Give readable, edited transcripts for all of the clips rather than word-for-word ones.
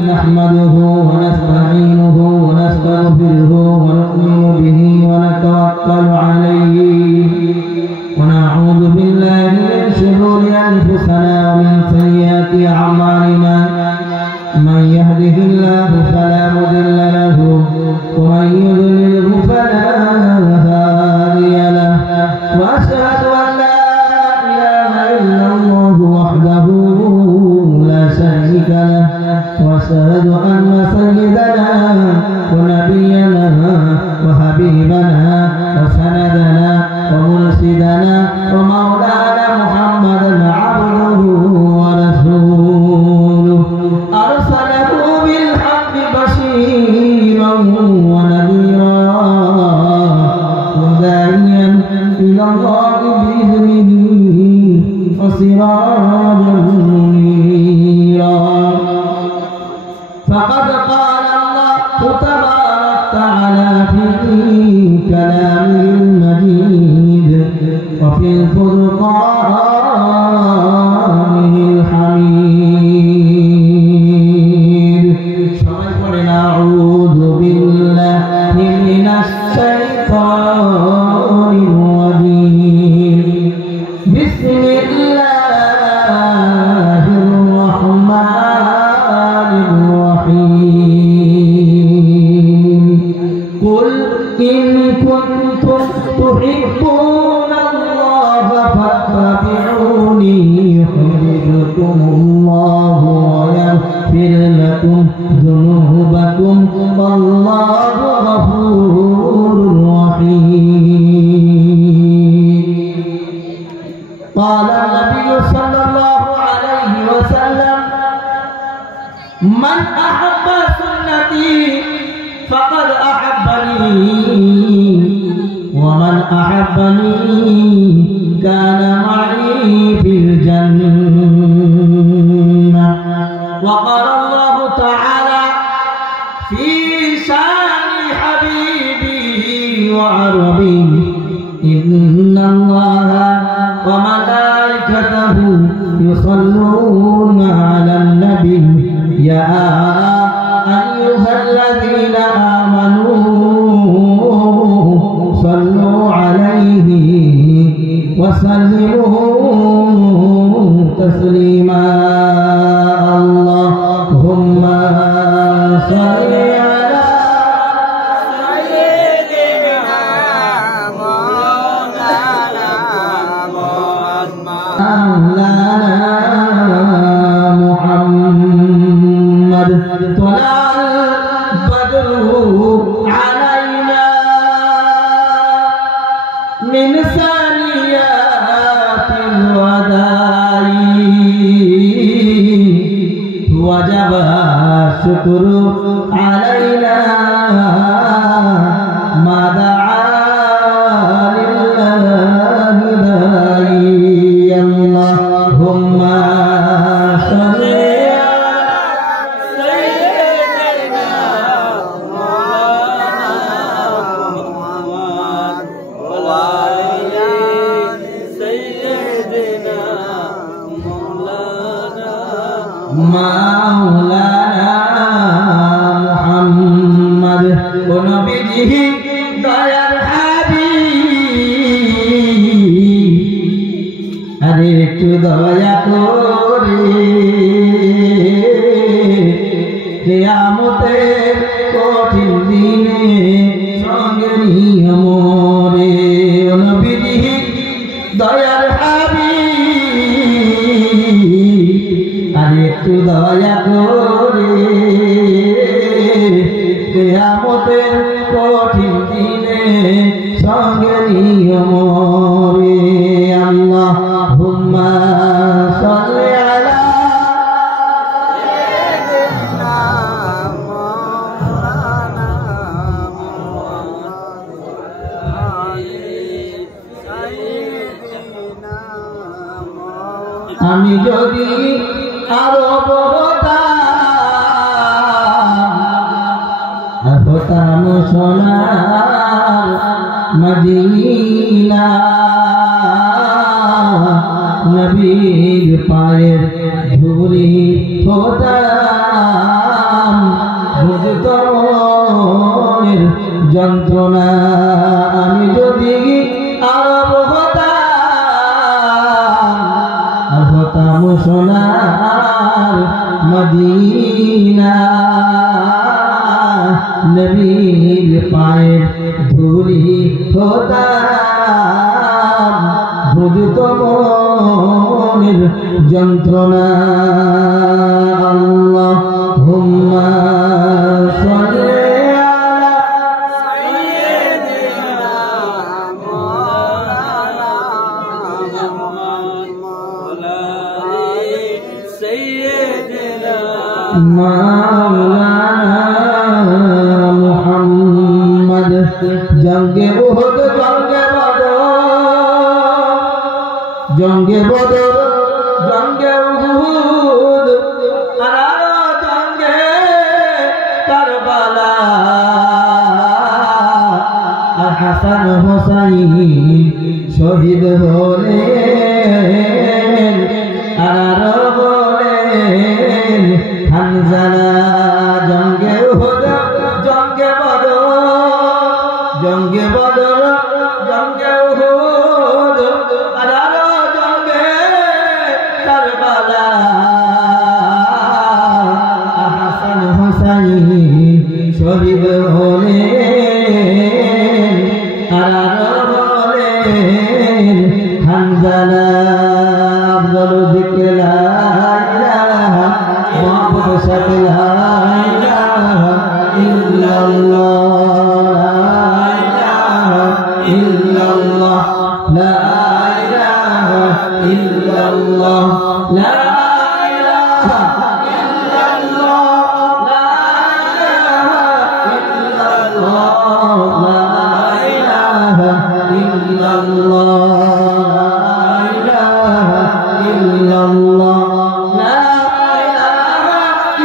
نحمده ونستعينه ونستغفره ونؤمن به ونتوكل عليه ونعوذ بالله من شرور أنفسنا ومن سيئات أعمالنا من يهده الله فلا مضل له ومن يضلله فلا هادي له وأشهد أن لا إله إلا الله وحده لا شريك له وأشهد أن سيدنا ونبينا وحبيبنا وسندنا ومرشدنا ومولانا محمدا عبده ورسوله أرسله بالحق بشيرا ونذيرا وداعيا إلى الله بإذنه وسراجا منيرا فقد قال الله تبارك وتعالى في كلامه المجيد وفي الفرقان الحميد نعوذ بالله من الشيطان الرجيم بسم الله الرحمن الرحيم قل إن كنتم تحبون الله فاتبعوني يحببكم الله ويغفر لكم ذنوبكم والله غفور رحيم قال النبي صلى الله عليه وسلم من أحب سنتي فقد أحبني ومن أحبني كان معي في الجنة وقال الله تعالى في شان حبيبه وعربه إن الله وملائكته يصلون على النبي يا أيها الذين آمنوا صلوا عليه وسلموا تسليما اللهم صل على سيدنا مولانا محمد طلع البدر علينا من ثنيات الوداع وجب الشكر علينا ما دعا لله داعي اللهم صل مولانا محمد ونبيه দয়ার হাবিব আরে একটু দয়া করে কিয়ামতের কঠিন দিনে সঙ্গে নিয়ে মোরে নবীজি দয়ার হাবিব আরে একটু দয়া করে কিয়ামতের কঠিন দিনে সঙ্গে নিয়ে মোরে আল্লাহুম্মা সাল্লি আলা আমি যদি আরো হতাম সোনার মদিনা নবীর পায়ের ধুলি হতাম যন্ত্রণা। আমি যদি আরব হতাম সোনার মদিনা, নবীর পায়ের ধুলি হতাম, বুঝতো মনের যন্ত্রণা। আল্লাহুম্মা সাল্লি আলা সাইয়্যিদিনা মাওলানা মুহাম্মদ। জঙ্গে উহুদ, জঙ্গে বদর, জঙ্গে বদর, জঙ্গে উহুদ, আর জঙ্গে কারবালা, আর হাসান হোসাইন শহীদ হলেন, আর হলেন হানজালা। জঙ্গে উহুদ, জঙ্গে বদর, জঙ্গে বদর, জঙ্গে উহুদ, আর জঙ্গে কারবালা, হাসান হোসাইন শহীদ হলেন, আর হলেন হানজালা। আফজালু যিকরি লা ইলাহা মুহাম্মাদুর রাসূলুল্লাহ, লা ইলাহা ইল্লাল্লাহ, লা ইলাহা ইল্লাল্লাহ, লা ইলাহা ইল্লাল্লাহ, লা ইলাহা ইল্লাল্লাহ, লা ইলাহা ইল্লাল্লাহ, লা ইলাহা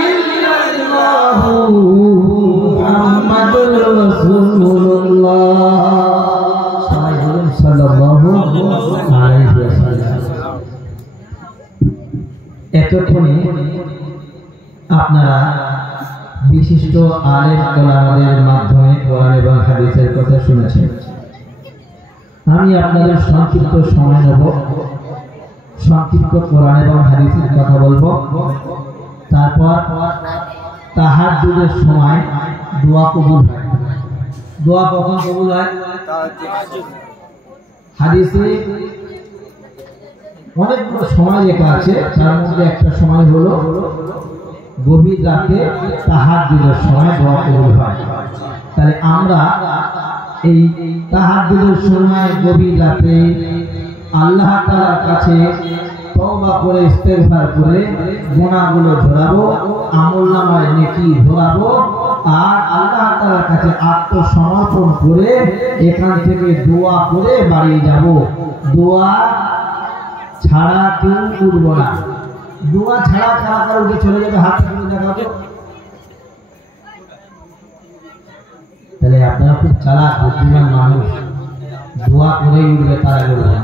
ইল্লাল্লাহ, মুহাম্মাদুর রাসূলুল্লাহ সাল্লাল্লাহু আলাইহি ওয়াসাল্লাম। এতক্ষণে আপনারা বিশিষ্ট আলেম ওলামাদের মাধ্যমে কোরআন এবং হাদিসের কথা শুনেছেন। আমি আপনাদের সংক্ষিপ্ত সময় নেব, সংক্ষিপ্ত কোরআন এবং হাদিসের কথা বলবো। তারপর তাহাজ্জুদের সময় দোয়া কবুল হয়। দোয়া কখন কবুল হয়? হাদিসে অনেকগুলো সময় লেখা আছে, তার মধ্যে একটা সময় হলো গভীর রাতে তাহাজ্জুদের সময় দোয়া কবুল হয়। তাহলে আমরা এই তাহাজ্জুদের সময় গভীর রাতে আল্লাহ তাআলার কাছে তওবা করে ইস্তেগফার করে গুনাহগুলো ঝরাবো, আমলনামায় নেকি ঝরাবো, আর আল্লাহ তাআলার কাছে আত্মসমর্পণ করে এখান থেকে দোয়া করে বাড়ি যাব। দোয়া ছাড়া কেউ উঠব না। দোয়া ছাড়া কারা কারা উঠে চলে যাবে, হাত তুলে দেখাবো। তাহলে আপনারা খুব চালাক বুদ্ধিমান মানুষ, দোয়া করে উঠবে তারা বলবে না।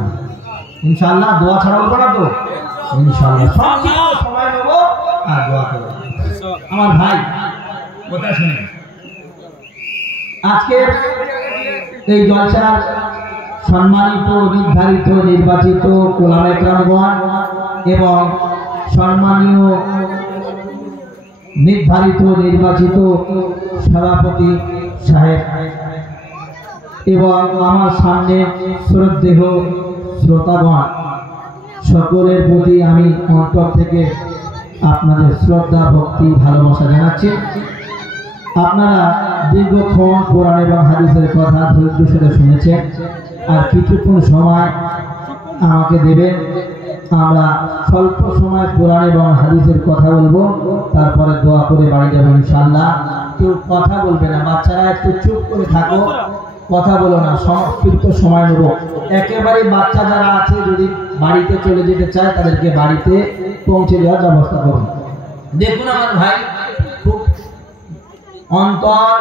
ইনশাআল্লাহ দোয়া ছাড়া উঠবো না তো? ইনশাআল্লাহ সময় নেব আর দোয়া করব। আমার ভাই কথা শুনে, আজকের এই জলসার সম্মানিত নির্ধারিত নির্বাচিত ওলামায়ে কেরামগণ এবং সম্মানীয় নির্ধারিত নির্বাচিত সভাপতি সাহেব এবং আমার সামনে শ্রদ্ধেয় শ্রোতাগণ, সকলের প্রতি আমি অন্তর থেকে আপনাদের শ্রদ্ধা ভক্তি ভালোবাসা জানাচ্ছি। আপনারা দীর্ঘক্ষণ কোরআন এবং হাদিসের কথা ধৈর্য সহকারে শুনেছেন, আর কিছুক্ষণ সময় আমাকে দেবেন। আমরা স্বল্প সময় কোরআন এবং হাদিসের কথা বলবো, তারপরে দোয়া করে বাড়ি যাবো ইনশাআল্লাহ। কেউ কথা বলবে না, বাচ্চারা একটু চুপ করে থাকো, কথা বলো না, সংক্ষিপ্ত সময় নেব। একেবারে বাচ্চা যারা আছে যদি বাড়িতে চলে যেতে চায় তাদেরকে বাড়িতে পৌঁছে দেওয়ার ব্যবস্থা করুন। দেখুন আমার ভাই, খুব অন্তর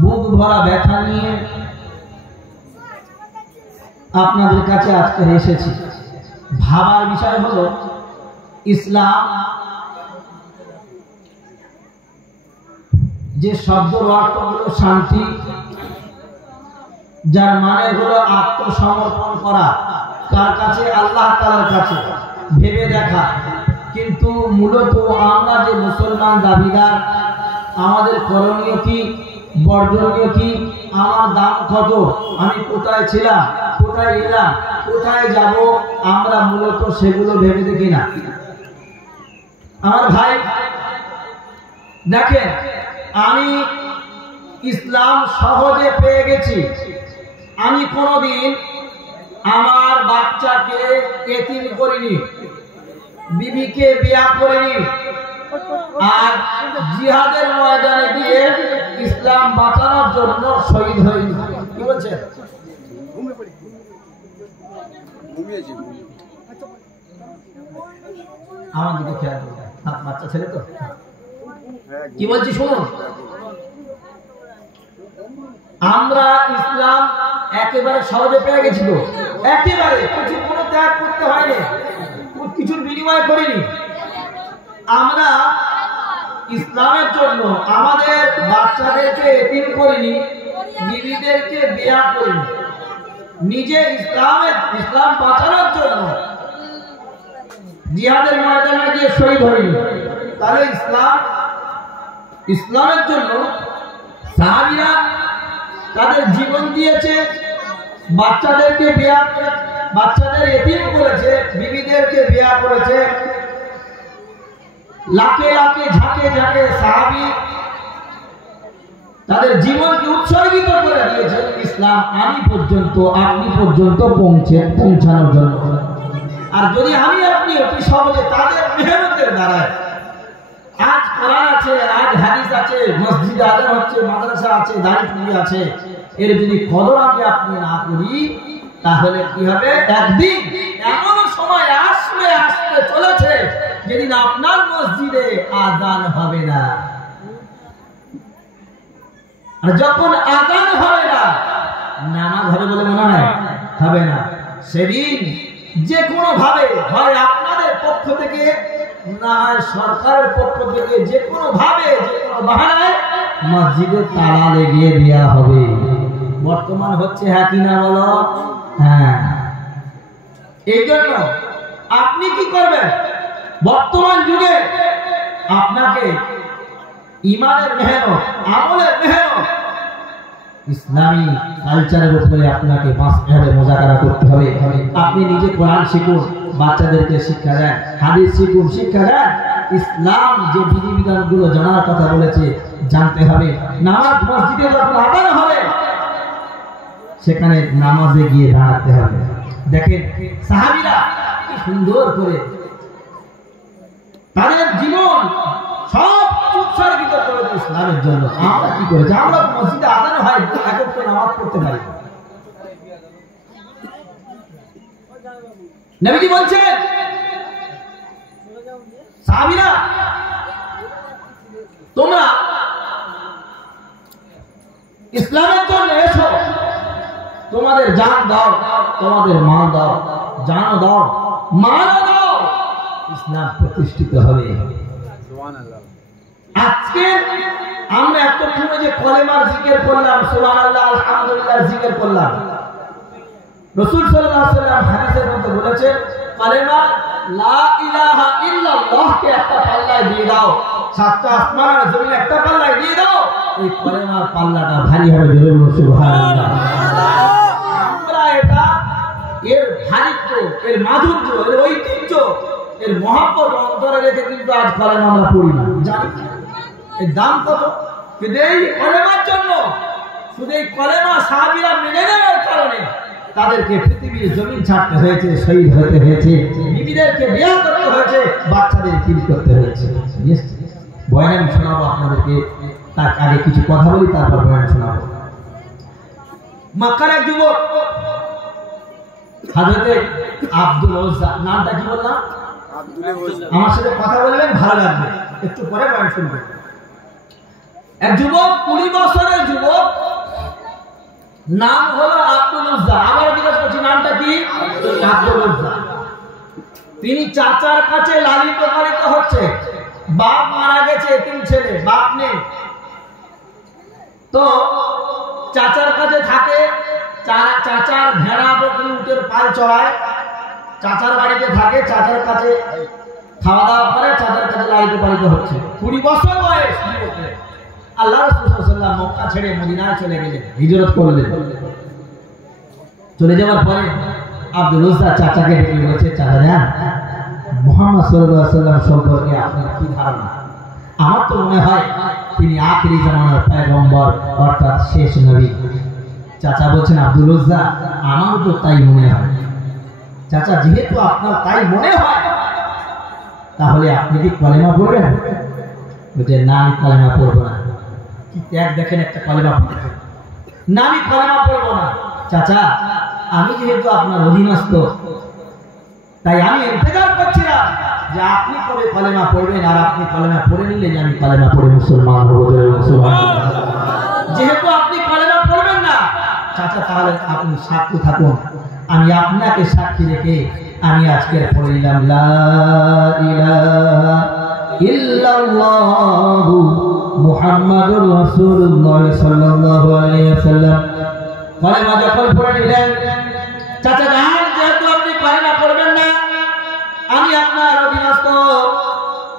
বুক ভরা ব্যথা নিয়ে আপনাদের কাছে আজকে এসেছি। ভাবার বিষয় হলো ইসলাম যে শব্দ অর্থ হলো শান্তি, যার মানে হলো আত্মসমর্পণ করা, কার কাছে? আল্লাহ তাআলার কাছে, ভেবে দেখা। কিন্তু মূলত আমরা যে মুসলমান দাবিদার, আমাদের করণীয় কি, বর্জনীয় কি, আমার দাম কত, আমি কোথায় ছিলাম, কোথায় এলাম, কোথায় যাব, আমরা মূলত সেগুলো ভেবে দেখি না। আমার ভাই দেখেন, আমি ইসলাম সহজে পেয়ে গেছি। আমি কোনোদিন আমার বাচ্চাকে এতিম করিনি, বিবিকে বিয়া করিনি, আর জিহাদের ময়দানে গিয়ে ইসলাম বাঁচানোর জন্য শহীদ হইনি। কি বলছেন? আমার দিকে খেয়াল করবেন, বাচ্চা ছেলে তো। কি বলছি শুনুন, আমরা ইসলাম একেবারে সহজে পেয়ে গেছি তো, একেবারে কিছু কোনো ত্যাগ করতে হয়নি, কিছুর বিনিময় করিনি। আমরা ইসলামের জন্য আমাদের বাচ্চাদেরকে এতিম করিনি, বিবিদেরকে বিয়া করিনি, নিজে ইসলাম বাঁচানোর জন্য জিহাদের ময়দানে গিয়ে শহীদ হইনি। তাহলে ইসলামের জন্য সাহাবীরা তাদের জীবন দিয়েছে, বাচ্চাদেরকে বিয়া করে, বাচ্চাদের এতিম করেছে, বিবিদেরকে বিয়া করেছে। লাখে লাখে ঝাঁকে ঝাঁকে সাহাবী তাদের জীবনকে উৎসর্গিত করে দিয়েছে ইসলাম আমি পর্যন্ত, আপনি পর্যন্ত পৌঁছানোর জন্য। আর যদি আমি আপনি অতি সহজে তাদের মেহনতের দ্বারায় আজ কোরআন আছে, আজ হাদিস আছে, মসজিদ আজান হচ্ছে, মাদ্রাসা আছে, দাড়ি টুপি আছে, এর যদি কদর আমি আপনি না করি, তাহলে কি হবে? একদিন এমন সময় আসবে, আসতে চলেছে, যেদিন আপনার মসজিদে আজান হবে না। আর যখন আজান হবে না, নামাজ হবে বলে মনে হয়? হবে না। সেদিন যে কোনো ভাবে, হয় আপনাদের পক্ষ থেকে, না হয় সরকারের পক্ষ থেকে, যে কোনো ভাবে, যে কোনো বাহানায় মসজিদে তালা লেগে দেওয়া হবে। বর্তমান হচ্ছে, হ্যাঁ কি না বলো? হ্যাঁ। এই জন্য আপনি কি করবেন? বর্তমান যুগে আপনাকে ইমানের মেহনত, আমলের মেহনত, ইসলামী কালচারের উপরে আপনাকে বাঁচতে হবে, মুজাকারা করতে হবে। আপনি নিজে কোরআন শিখুন, বাচ্চাদেরকে শিক্ষা দেন, হাদিস শিখুন, শিক্ষা দেন। ইসলাম যে বিধিবিধানগুলো জানার কথা বলেছে জানতে হবে। নামাজ মসজিদে যখন আদান হবে, সেখানে নামাজে গিয়ে দাঁড়াতে হবে। দেখেন সাহাবীরা কি সুন্দর করে তাদের জীবন সব উৎসর্গিত করেছে ইসলামের জন্য। আমরা কি করেছি? আমরা মসজিদে আজান হয়, একত্রে নামাজ পড়তে পারি। নবীজি বলছেন, সাহাবীরা তোমরা ইসলামের জন্য এসো, তোমাদের জান দাও, তোমাদের মাল দাও, জান দাও, মাল দাও, ইসলাম প্রতিষ্ঠিত হবে। আজকে আমরা এতক্ষণে যে কলেমার জিকির করলাম, সুবহানাল্লাহ, আলহামদুলিল্লাহ জিকির করলাম, রাসূল সাল্লাল্লাহু আলাইহি ওয়াসাল্লাম হাদিসের মধ্যে বলেছেন, কলেমা লা ইলাহা ইল্লাল্লাহ কে একটা পাল্লায় দিয়ে দাও, সাতটা আসমান আর জমিন একটা পাল্লায় দিয়ে দাও, এই কলেমার পাল্লাটা ভারী হবে। জোরে সুবহানাল্লাহ। আমরা এটা, এর ভারিত্ব, এর মাধুর্য, এর ঐতিহ্য, এর মহব্বত অন্তরে রেখে কিন্তু আজ কলেমা আমরা পড়ি না। জানি এর দাম কত? কিন্তু এই কলেমার জন্য, শুধু এই কলেমা সাহাবীরা মেনে নেওয়ার কারণে তাদেরকে পৃথিবীর জমিন ছাড়তে হয়েছে, শহীদ হতে হয়েছে, বিবিদেরকে বিয়ে করতে হয়েছে, বাচ্চাদের কিল করতে হয়েছে। বয়ান আমি শোনাবো আপনাদেরকে, তার আগে কিছু কথা বলি, তারপর বয়ান শোনাবো। মক্কার এক যুবক হযরতে আব্দুল ওজ্জা, নামটা কি বললাম? আমার সাথে কথা বলবেন, ভালো লাগবে, একটু পরে বয়ান শুনবেন। এক যুবক, 20 বছরের যুবক, নাম হলো আব্দুল ওজ্জা। আবার জিজ্ঞাসা করছি, নামটা কি? আব্দুল ওজ্জা। তিনি চাচার কাছে লালিত পালিত হচ্ছে, বাপ মারা গেছে, এতিম ছেলে, বাপ নেই, তো চাচার কাছে থাকে, চাচার ভেড়া বকরি উটের পাল চড়ায়, চাচার বাড়িতে থাকে, চাচার কাছে খাওয়া দাওয়া করে, চাচার কাছে লালিত পালিত হচ্ছে। 20 বছর বয়স। আল্লাহ রাসূল সাল্লাল্লাহু আলাইহি ওয়াসাল্লাম মক্কা ছেড়ে মদিনায় চলে গেলেন, হিজরত করলেন। চলে যাওয়ার পরে আব্দুল উজ্জা চাচাকে ডেকে বলেছে, চাচা জান, মুহাম্মদ সাল্লাল্লাহু আলাইহি ওয়াসাল্লাম সম্পর্কে আপনার কি ধারণা? আমার তো মনে হয় তিনি আখিরি জামানার পয়গম্বর, অর্থাৎ শেষ নবী। চাচা বলছেন, আব্দুল উজ্জা, আমারও তো তাই মনে হয়। চাচা, যেহেতু আপনার তাই মনে হয়, তাহলে আপনি কি কলেমা পড়বেন? বলছে, না, আমি কলেমা পড়বো না। কি ত্যাগ দেখেন একটা কলেমা পড়তে। না, আমি কলেমা পড়বো না। চাচা, আমি যেহেতু আপনার অধীনস্থ, তাই আমি ইন্তজার করছিলাম যে আপনি কবে কলেমা পড়বেন, আর আপনি কলেমা পড়ে নিলে যে আমি কলেমা পড়ে মুসলমান হব। যেহেতু আপনি কলেমা পড়বেন না, চাচা, তাহলে আপনি সাক্ষী থাকুন, আমি আপনাকে সাক্ষী রেখে আমি আজকে পড়ে নিলাম লা ইলাহা ইল্লাল্লাহু মুহাম্মাদুর রাসূলুল্লাহ সাল্লাল্লাহু আলাইহি ওয়াসাল্লাম। কলেমা যখন পড়ে নিলেন, চাচা জান, যেহেতু আপনি কলেমা পড়বেন না, আমি আপনার অধীনস্থ।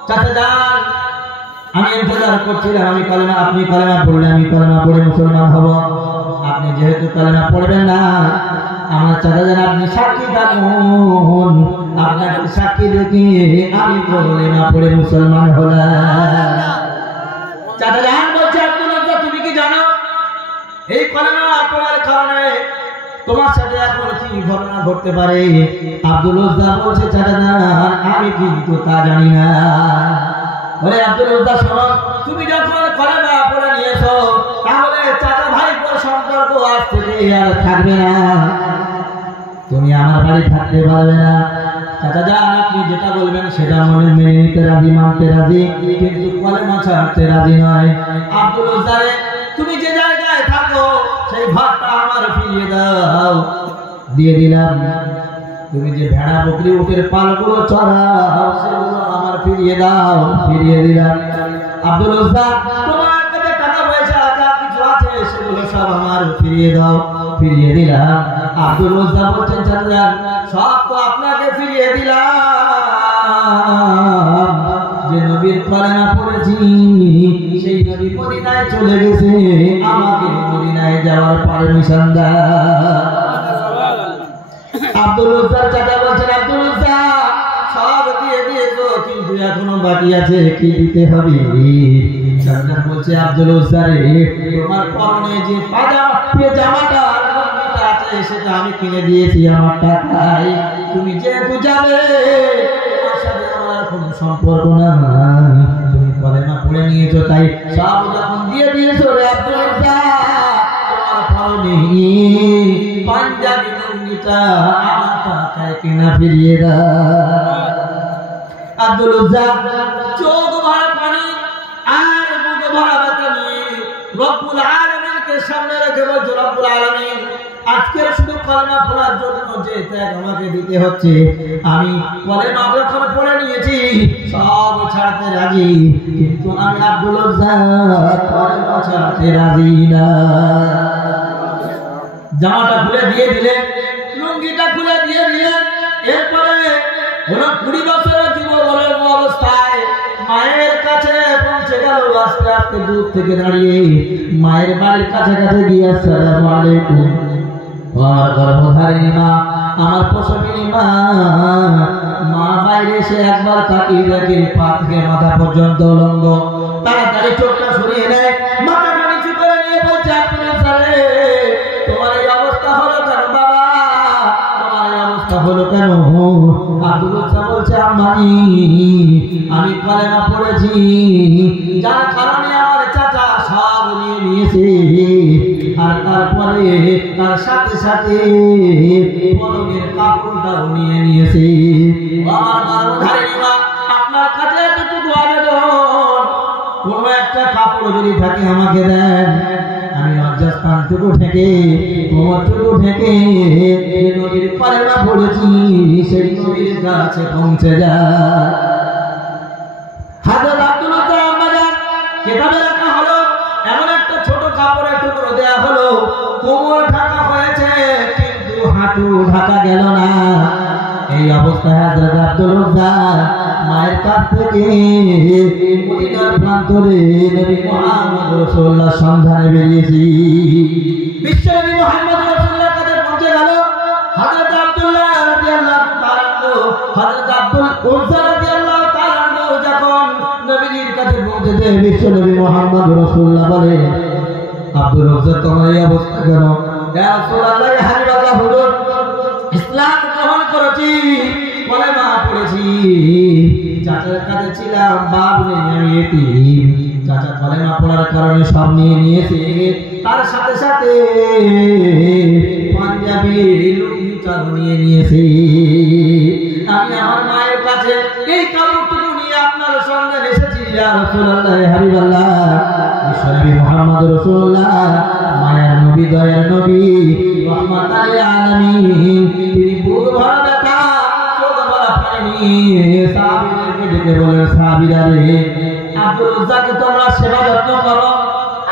চাচা জান, আমি ইন্তজার করছিলাম, আপনি কলেমা পড়লে আমি কলেমা পড়ে মুসলমান হব। আপনি যেহেতু কলেমা পড়বেন না, আমার চাচা জান, আপনি সাক্ষী থাকুন, আপনাকে সাক্ষী রেখে আমি কলেমা পড়ে মুসলমান হলাম। চাচা জান বলছে, আব্দুল উজ্জা, তুমি কি জানো এই কলেমা পড়ার কারণে তোমার সাথে এখন কি ঘটনা ঘটতে পারে? আব্দুল উজ্জা বলছে, চাচা জান, আমি কিন্তু তা জানি না। বলে, আব্দুল উজ্জা, শোনো, তুমি যখন কলেমা পড়ে নিয়েছো, তাহলে চাচা ভাইপোর সম্পর্ক আজ থেকে আর থাকবে না, তুমি আমার বাড়ি থাকতে পারবে না। চাচা জান, আপনি যেটা বলবেন সেটা মনে মেনে নিতে রাজি, মানতে রাজি, কিন্তু কলেমা ছাড়তে রাজি নয়। আব্দুল উজ্জা, তুমি যে জায়গায় থাকো সেই ঘরটা আমার ফিরিয়ে দাও। দিয়ে দিলাম। তুমি যে ভেড়া বকরি উটের পালগুলো চড়াও, সেগুলো আমার ফিরিয়ে দাও। ফিরিয়ে দিলাম। আব্দুল উজ্জা, তোমার কাছে টাকা পয়সা যা কিছু আছে সেগুলো সব আমার ফিরিয়ে দাও। ফিরিয়ে দিলাম। আব্দুল উজ্জা বলছেন, চাচা, সব তো আপনাকে ফিরিয়ে দিলাম, যে নবীর কলেমা পড়েছি সেই নবী মদিনায় চলে গেছে, আমাকে মদিনায় যাওয়ার পারমিশন দাও। আব্দুল উজ্জার চাচা বলছেন, আব্দুল উজ্জা, সব দিয়ে দিয়েছো, কিন্তু এখনো বাকি আছে, কি দিতে হবে? চাচা বলছে, আব্দুল উজ্জা রে, তোমার পরনে যে জামাটা আছে সেটা আমি কিনে দিয়েছি আমার টাকায়। তুমি যেহেতু যাবে, তোমার সাথে আমার কোনো সম্পর্ক নাই, তুমি কলেমা পড়ে নিয়েছো, তাই সব যখন দিয়ে দিয়েছো রে আব্দুল উজ্জা, তোমার পরনে পাঞ্জাবি লুঙ্গিটা আমার টাকায় কিনা ফিরিয়ে দাও। আব্দুল উজ্জা চোখ ভরা পানি আর বুক ভরা ব্যথা নিয়ে রব্বুল আলামিনকে সামনে রেখে বলছে, রব্বুল আলামিন, আজকের শুধু কলেমা পড়ার জন্য যে ত্যাগ আমাকে দিতে হচ্ছে, আমি কলেমা যখন পড়ে নিয়েছি সব ছাড়তে রাজি, কিন্তু আমি আব্দুল উজ্জা কলেমা ছাড়তে রাজি না। জামাটা খুলে দিয়ে দিলেন, লুঙ্গিটা খুলে দিয়ে দিলেন। এরপরে 20 বছরের যুবকের অবস্থায় মায়ের কাছে পৌঁছে গেল। আস্তে আস্তে দূর থেকে দাঁড়িয়ে মায়ের বাড়ির কাছে কাছে গিয়ে, আসসালামু আলাইকুম, আমার গর্ভধারিণী মা, আমার প্রসবিনী মা। মা বাইরে এসে একবার তাকিয়ে দেখে পা থেকে মাথা পর্যন্ত উলঙ্গ। তাড়াতাড়ি চোখটা সরিয়ে নেয়, মাথাটা নিচু করে নিয়ে বলছে, আব্দুল উজ্জা রে, তোমার এই অবস্থা হলো কেন বাবা? তোমার এই অবস্থা হলো কেন? আব্দুল উজ্জা বলছে, আম্মানি, আমি কলেমা পড়েছি, যার কারণে আমার চাচা সব নিয়ে নিয়েছে, আর তারপরে তার সাথে সাথে পরনের কাপড়টাও নিয়ে নিয়েছে। আমার গর্ভধারিণী মা, আপনার কাছে এতটুকু আবেদন, কোন একটা কাপড় যদি থাকে আমাকে দেন, আমি লজ্জাস্থানটুকু ঢেকে, কোমরটুকু ঢেকে নবীর কলেমা পড়েছি সেই নবীর কাছে পৌঁছে যায়। হযরত আব্দুল উজ্জা আম্মা জান কেতাবে লেখা হলো, এমন একটা ছোট কাপড়ের টুকরো দেয়া হলো, কোমর ঢাকা হয়েছে কিন্তু হাঁটু ঢাকা গেল না। এই অবস্থায় হযরত আব্দুল উজ্জা মায়ের কাছ থেকে মদিনার প্রান্তরে নবী মুহাম্মদ রাসূলুল্লাহ সন্ধানে বেরিয়েছি। বিশ্বনবী মুহাম্মদ রাসূলুল্লাহ কাছে পৌঁছে গেল। হযরত আব্দুল্লাহ রাদিয়াল্লাহু তাআলা হযরত আব্দুল উজ্জা রাদিয়াল্লাহু তাআলা যখন নবীর কাছে পৌঁছেছে, বিশ্বনবী মুহাম্মদ রাসূলুল্লাহ বলে, আব্দুল উজ্জা তোমার এই অবস্থা কেন? ইয়া রাসূলুল্লাহ, ইয়া হাবিবাল্লাহ, হুজুর ইসলাম গ্রহণ করেছি, কলেমা পড়েছি, চাচার কাছে ছিলাম, বাপ নেই, আমি এতিম। চাচা কলেমা পড়ার কারণে সব নিয়ে নিয়েছে, তার সাথে সাথে পাঞ্জাবি লুঙ্গিটাও নিয়ে নিয়েছে। আমি আমার মায়ের কাছে এই কাপড়টুকু নিয়ে আপনার সঙ্গে এসেছি। ইয়া রাসূলুল্লাহ, ইয়া হাবিবাল্লাহ, বিশ্বনবী মুহাম্মদ রাসূলুল্লাহ মায়ের নবী, দয়ার নবী, রহমাতুল আলামিন, তিনি বুক ভরা ব্যথা, চোখ ভরা পানি, সাহাবীদেরকে ডেকে বলেন, সাহাবীরা রে, আব্দুল উজ্জাকে তোমরা সেবা যত্ন করো,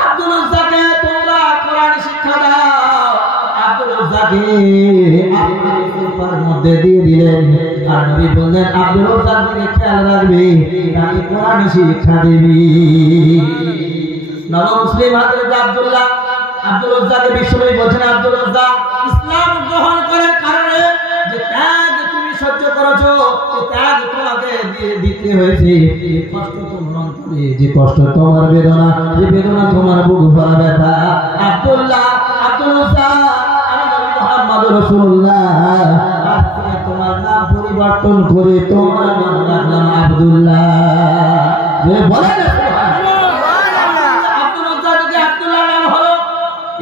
আব্দুল উজ্জাকে তোমরা কোরআন শিক্ষা দাও। আব্দুল উজ্জাকে আপনার উপর মধ্যে দিয়ে দিলেন, আর নবী বললেন, আব্দুল উজ্জার দিকে খেয়াল রাখবি, তাকে কোরআন শিক্ষা দিবি। নব মুসলিম হযরত আব্দুল্লাহ আব্দুল উজ্জাকে বিশ্বনবী বলেন, আব্দুল উজ্জা ইসলাম গ্রহণ করার কারণে যে ত্যাগ তুমি সহ্য করেছো, এই ত্যাগ তোমাকে দিতে হয়েছে, এই কষ্ট তোমার অন্তরে, যে কষ্ট তোমার বেদনা, যে বেদনা তোমার বুক ভরা ব্যথা। আব্দুল্লাহ, আব্দুল উজ্জা, আমি নবী মুহাম্মদ রাসূলুল্লাহ আজকে তোমার নাম পরিবর্তন করে তোমার নাম রাখলাম আব্দুল্লাহ। বলেন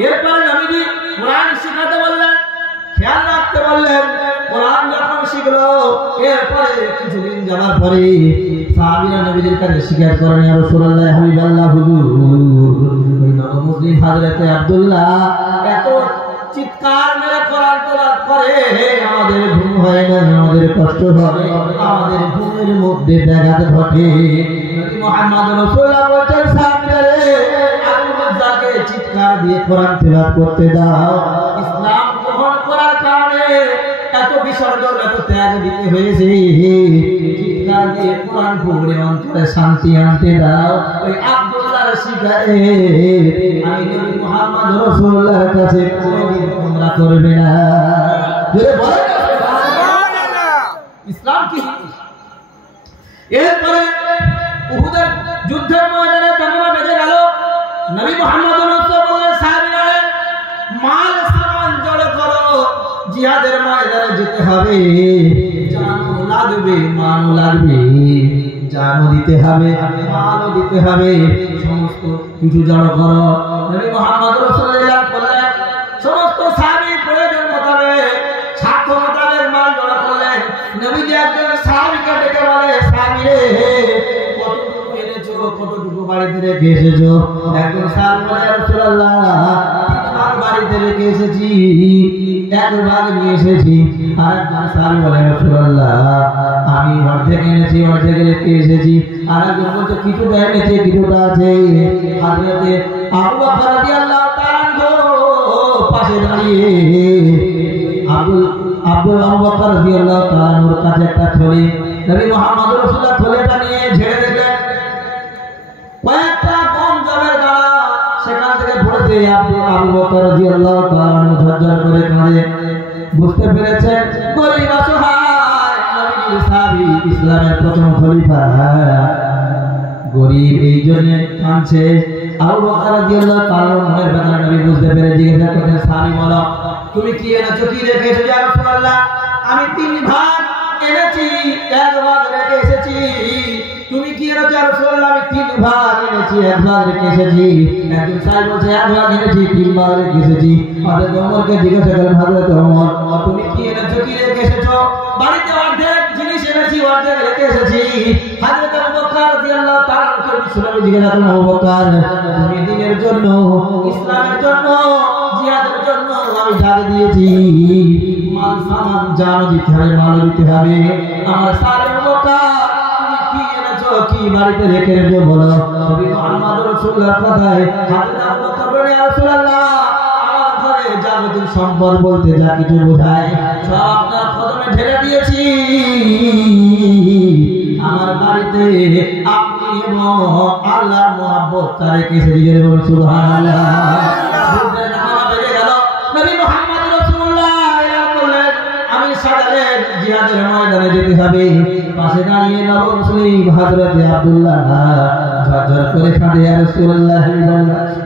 এরপরে নবীজি কোরআন শিখাতে বললেন, খেয়াল রাখতে বললেন। কোরআন যখন শিখলো, এরপরে কিছুদিন যাওয়ার পরে সাহাবীরা নবীজির কাছে স্বীকার করেন, ইয়া রাসূলুল্লাহ, হাবিবাল্লাহ, হুজুর ওই নবমুসলিম হযরত আব্দুল্লাহ এত চিৎকার মেরে কোরআন তেলাওয়াত করে, আমাদের ঘুম হয় না, আমাদের কষ্ট হয়, আমাদের ঘুমের মধ্যে ব্যাঘাত ঘটে। নবী মুহাম্মদ রাসূলুল্লাহ বলেন, সাহাবীরা রে, চিৎকার দিয়ে কোরআন তেলাওয়াত করতে দাও। ইসলাম গ্রহণ করার কারণে এত বিসর্জন, এত ত্যাগ দিতে হয়েছে, চিৎকার দিয়ে কোরআন পড়ে অন্তরে শান্তি আনতে দাও। ওই আব্দুল্লাহর শিকারে আমি নবী মুহাম্মদ রাসূলুল্লাহর কাছে কোনদিন তোমরা করবে না। ইসলাম কি? এরপরে উহুদের যুদ্ধের ময়দানে দাঙ্গা বেজে গেল। নবী মুহাম্মদ রাসূলুল্লাহ সাহাবীরা মাল সামান জড়ো করো, জিহাদের ময়দানে যেতে হবে, জানও লাগবে, মালও লাগবে, জানও দিতে হবে, মালও দিতে হবে, সমস্ত কিছু জড়ো করো। নবী মুহাম্মদ রাসূলুল্লাহ বললেন, সমস্ত সাহাবী প্রয়োজন মোতাবেক, স্বার্থ মোতাবেক মাল জড়ো করলেন। নবীজি একজন সাহাবীকে ডেকে বলে, সাহাবী রে, কতটুকু বাড়িতে রেখে এসেছো? একজন সাহাবী বলে, ইয়া রাসূলুল্লাহ, 3 ভাগ বাড়িতে রেখে এসেছি, 1 ভাগ নিয়ে এসেছি। আর একজন সাহাবী বলে, ইয়া রাসূলুল্লাহ, আমি অর্ধেক এনেছি, অর্ধেক রেখে এসেছি। আর একজন বলছে, কিছুটা এনেছি, কিছুটা আছে। হযরত আবু বকর রাদিয়াল্লাহু তাআলা পাশে দাঁড়িয়ে আবু বকর রাদিয়াল্লাহু তাআলার কাছে একটা থলি, নবী মুহাম্মদ রাসূলুল্লাহ থলিটা নিয়ে ঝেড়ে দেখলেন, কয়েকটা কম জলের দানা সেখান থেকে পড়েছে। আবু বকর রাদিয়াল্লাহু তাআলা ঝরঝর করে কাঁদে, বুঝতে পেরেছেন গরীব অসহায় নবীর সাহাবী, ইসলামের প্রথম খলিফা, গরীব, এই জন্য কাঁদছে। আবু বকর রাদিয়াল্লাহু তাআলা মনের ব্যথা নবী বুঝতে পেরে জিজ্ঞাসা করলেন, সাহাবী বলো, তুমি কি এনেছো, কি রেখে এসেছো? ইয়া রাসূলুল্লাহ, আমি 3 ভাগ এনেছি, 1 ভাগ রেখে এসেছি। তুমি কি এনেছো? ইয়া রাসূলুল্লাহ, আমি 3 ভাগ এনেছি, 1 ভাগ রেখে এসেছি। একজন সাহাবী বলছে, 1 ভাগ এনেছি, 3 ভাগ রেখে এসেছি। হযরত ওমরকে জিজ্ঞাসা করলেন, হযরত ওমর, তুমি কি এনেছো, কি রেখে এসেছো? বাড়িতে অর্ধেক জিনিস এনেছি, অর্ধেক রেখে এসেছি। হযরত আবু বকর রাদিয়াল্লাহু তাআলা বিশ্বনবী জিজ্ঞাসা করলেন, আবু বকর, তুমি দ্বীনের জন্য, ইসলামের জন্য, জিহাদের জন্য আমি ঝাড়ে দিয়েছি, মাল সামান জানও দিতে হবে, মাল দিতে হবে। আমার সাহাবী আবু বকর, তুমি কি এনেছো, কি বাড়িতে রেখে এসেছো বলো। নবী মুহাম্মদ রাসূলুল্লাহর কথায় হযরত আবু বকর বলেন, ইয়া রাসূলুল্লাহ, আমার ঘরে যাবতীয় সম্পদ বলতে যা কিছু বোঝায় সব আপনার কদমে ঢেলে দিয়েছি। আমার বাড়িতে আপনি এবং আল্লাহর মহব্বত তার রেখেছে। দিকে বলুন সুবহানাল্লাহ। যুদ্ধের জামানা বেজে গেল। নবী মুহাম্মদ রাসূলুল্লাহ এলান করলেন, আমি সাজালেন জিহাদের ময়দানে যেতে হবে। পাশে দাঁড়িয়ে নব মুসলিম হযরত আব্দুল্লাহ ঝরঝর করে কাঁদে, ইয়া রাসূলুল্লাহ,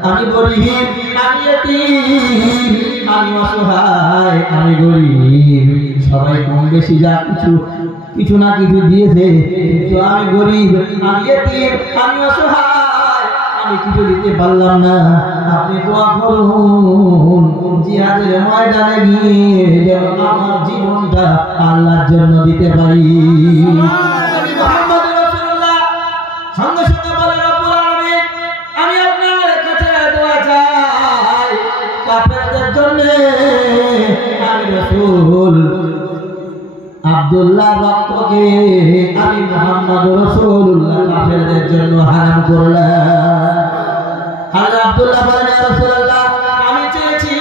আমি গরীব, আমি ইতিম, আমি অসহায়, আমি গরীব। সবাই কম বেশি যা কিছু না কিছু দিয়েছে, কিন্তু আমি গরীব, আমি ইতিম, আমি অসহায়, আমি কিছু দিতে পারলাম না। আপনি দোয়া করুন জিহাদের ময়দানে গিয়ে যেন আমার জীবনটা আল্লাহর জন্য দিতে পারি। নবী মুহাম্মদ রাসূলুল্লাহ সঙ্গে সঙ্গে বলেন, রব্বুল আলামিন, আমি আপনার কাছে দোয়া চাই কাফেরদের জন্য। আমি রাসূল আব্দুল্লাহ রক্তকে আমি মুহাম্মদ রাসূলুল্লাহ কাফেরদের জন্য হারাম করলাম। হযরত আব্দুল্লাহ বলেন, ইয়া রাসূলুল্লাহ, আমি চেয়েছি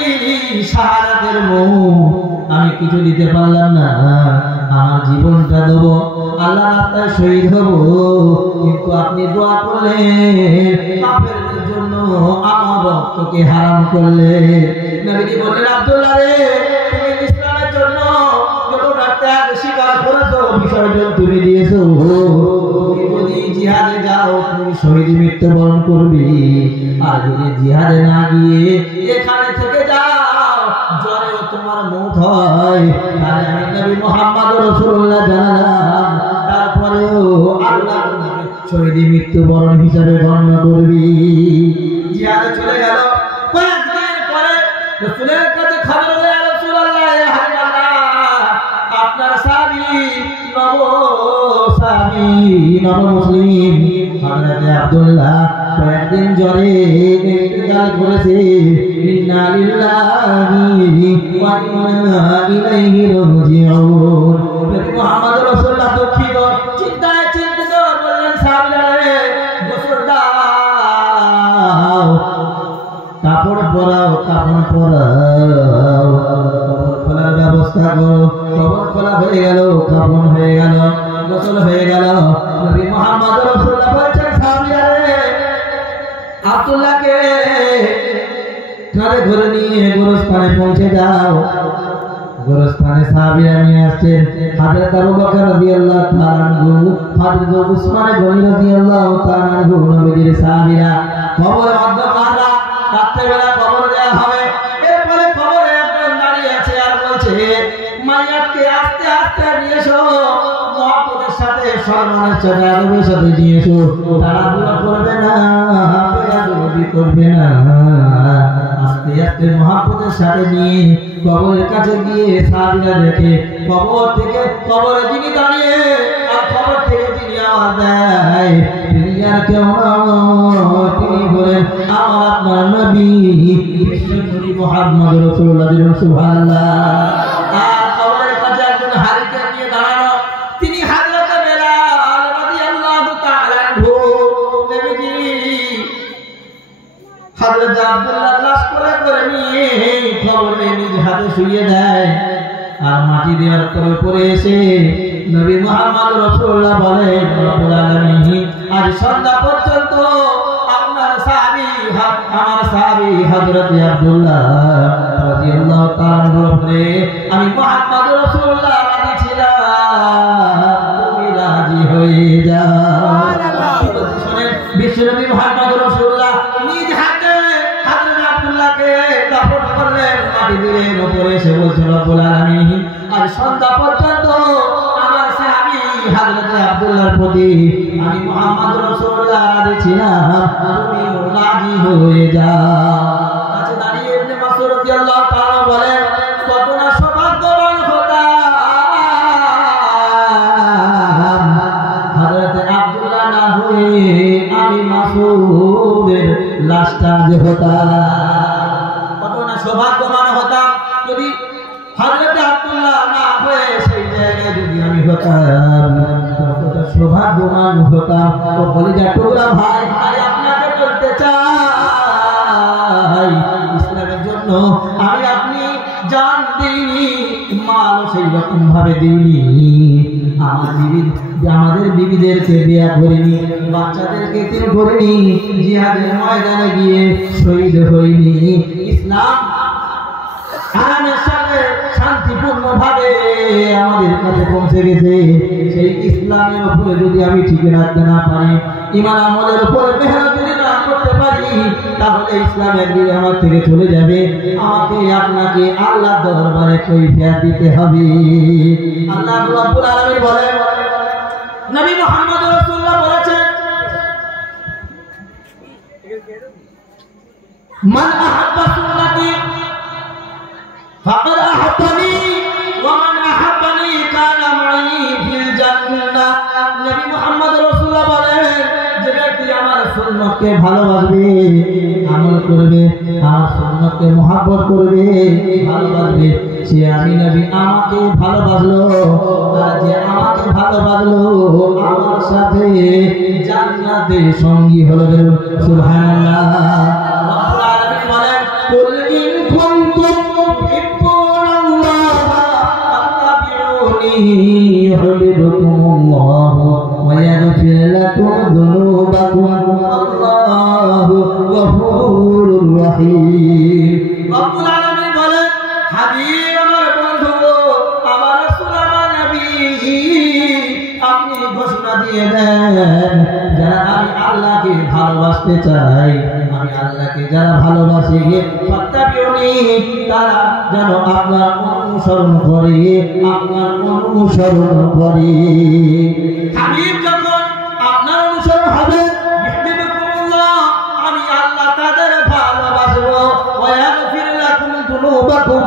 শাহাদাতের মৌত, আমি কিছু দিতে পারলাম না। আমার জীবনটা দেব, আল্লাহর রাস্তায় শহীদ হব, কিন্তু আপনি দোয়া করলেন কাফেরদের জন্য আমার রক্তকে হারাম করলেন। নবীজি বললেন, আব্দুল্লাহ রে, তুমি ইসলামের জন্য যতটা ত্যাগ স্বীকার করেছো, বিসর্জন তুমি দিয়েছো, তুমি যদি জিহাদে যাও তুমি শহীদ মৃত্যুবরণ করবি। আর যদি জিহাদে না গিয়ে এখানে থেকে যাও, জ্বরেও তোমার মৌত হয়, তাহলে আমি নবী মুহাম্মদ রাসূলুল্লাহ জানালাম, তারপরেও আল্লাহ তোমাকে শহীদ মৃত্যুবরণ হিসাবে গণ্য করবি। জিহাদে চলে গেল। কয়েকদিন পরে রাসূলের কাছে খবর হলো, ইয়া রাসূলুল্লাহ, ইয়া হাবিবাল্লাহ, আপনার সাহাবী নব মুসলিম হযরত আব্দুল্লাহ কয়েকদিন জ্বরে ইন্তেকাল করেছে। ইন্না লিল্লাহি ওয়া ইন্না ইলাইহি রাজিউন। নবী মুহাম্মদ রাসূলুল্লাহ দুঃখিত, চিন্তায় চিন্তিত বললেন, সাহাবীরা রে, গোসল দাও, কাপড় পরাও, কাপড় পরাও, খোলার ব্যবস্থা করো। কবর খোলা হয়ে গেল, কাপড় হয়ে গেল, গোসল হয়ে গেল। নবী মুহাম্মদ রাসূলুল্লাহ বলেছেন, সাহাবীরা রে, আব্দুল্লাহকে ঘরে ঘরে নিয়ে গোরস্থানে পৌঁছে যাও। গোরস্থানে সাহাবীরা নিয়ে আসছেন। হযরত আবু বকর রাদিয়াল্লাহু তাআলা আনহু, হযরত উসমান গনি রাদিয়াল্লাহু তাআলা আনহু, নবীর সাহাবীরা কবরে অন্ধকার রাত্রিবেলা কবর দেওয়া হবে। এরপরে কবরে একজন দাঁড়িয়ে আছে আর বলছে, মাইয়াতকে আস্তে আস্তে নিয়ে এসো, মহব্বতের সাথে সম্মানের সাথে আদবের সাথে নিয়ে এসো, তাড়াহুড়ো করবে না, বেয়াদবি করবে না। আস্তে আস্তে মহব্বতের সাথে নিয়ে কবরের কাছে গিয়ে সাহাবীরা দেখে কবর থেকে, কবরে যিনি দাঁড়িয়ে আর কবর থেকে যিনি আওয়াজ দেয়, তিনি আর কেউ নয়, তিনি বলেন আমার আপনার নবী বিশ্বনবী মুহাম্মদ রাসূলুল্লাহ। সুবহানাল্লাহ। আর কবরের কাছে একজন হারিকেন নিয়ে দাঁড়ানো, তিনি হযরত বেলাল রাদিয়াল্লাহু তাআলা আনহু। নবীজি হযরত আব্দুল্লাহ লাশ করে নিয়ে কবরে নিজ হাতে শুইয়ে দেয়। আর মাটি দেওয়ার পরে এসে নবী মুহাম্মদ রাসূলুল্লাহ বলেন, রব্বুল আলামিন, আজ সন্ধ্যা পর্যন্ত আপনার সাহাবী, আমার সাহাবী হযরত আব্দুল্লাহ রাদিয়াল্লাহু তাআলা আনহুর উপরে আমি মুহাম্মদ রাসূলুল্লাহ রাজি ছিলাম, তুমি রাজি হয়ে যাও। শুনেন, বিশ্বনবী মুহাম্মদ রাসূলুল্লাহ নিজ হাতে হযরত আব্দুল্লাহকে দাফন করলেন, মাটি দিলেন। উপরে এসে বলছেন, রব্বুল আলামিন, আর সন্ধ্যা পর্যন্ত আমার সাহাবী হযরত আব্দুল্লাহর প্রতি আমি মুহাম্মদ রাসূলুল্লাহ রাজি ছিলাম, তুমি রাজি হয়ে যাও। কাছে দাঁড়িয়ে ইবনে মাসউদ রাদিয়াল্লাহু তাআলা বলেন, কত না সৌভাগ্যবান হতাম, হযরত আব্দুল্লাহ না হয়ে আমি মাসউদের লাশটা যে হতাম। কত না সৌভাগ্যবান হতাম যদি হযরত আব্দুল্লাহ না হয়ে সেই জায়গায় যদি আমি হতাম, কতটা সৌভাগ্যবান হতাম। ও কলিজার টুকরা ভাই, তাই আপনাকে বলতে চাই, এরকম ভাবে দিইনি, আমাদের বিবিদেরকে বিয়া করিনি, বাচ্চাদেরকে তিন করিনি, জিহাদের ময়দানে গিয়ে শহীদ হইনি। ইসলাম আরামের সাথে শান্তিপূর্ণ ভাবে আমাদের কাছে পৌঁছে গেছে। সেই ইসলামের উপরে যদি আমি টিকে রাখতে না পারি, ঈমান আমলের উপরে মেহনত যদি না করতে পারি, তাহলে ইসলাম একদিন আমার থেকে চলে যাবে। আমাকে আপনাকে আল্লাহর দরবারে কৈফিয়ত দিতে হবে। আল্লাহ রাব্বুল আলামিন বলেন, নবী মুহাম্মদ রাসূলুল্লাহ বলেছেন, মান আহাব্বা সুন্নতি ফাকাদ আহাব্বানি ওয়া মান আহাব্বানি কানা মাই ফিল জান্নাহ। নবী মুহাম্মদ রাসূলুল্লাহ বলেন, যে ব্যক্তি আমার সুন্নতকে ভালোবাসবে, আমল করবে, আমার সুন্নতকে মহব্বত করবে, ভালোবাসবে, সে আমি নবী আমাকে ভালোবাসলো। আর যে আমাকে ভালোবাসলো, আমার সাথে জান্নাতে সঙ্গী হলো। সুবহানাল্লাহ। রব্বুল আলামিন বলেন, কুল ইন কুনতুম তুহিব্বুনাল্লাহ ফাত্তাবিউনি ইউহিব্বুকুমুল্লাহ ওয়া ইয়াগফির লাকুম যুনুবাকুম আল্লাহু গফুরুর রহিম। রব্বুল আলামিন বলেন, হাবিব আমার বন্ধু, আমার রাসূল, আমার নবী, আপনি ঘোষণা দিয়ে দেন, যারা আমি আল্লাহকে ভালোবাসতে চাই, আমি আল্লাহকে যারা ভালোবাসে, ফাত্তাবিউনি, তারা যেন আপনার অনুসরণ করে, আপনার অনুসরণ করে। হাবিব যখন আপনার অনুসরণ হবে, ইউহিব্বুকুমুল্লাহ, আমি আল্লাহ তাদের ভালোবাসবো, ওয়া ইয়াগফির লাকুম যুনুবাকুম,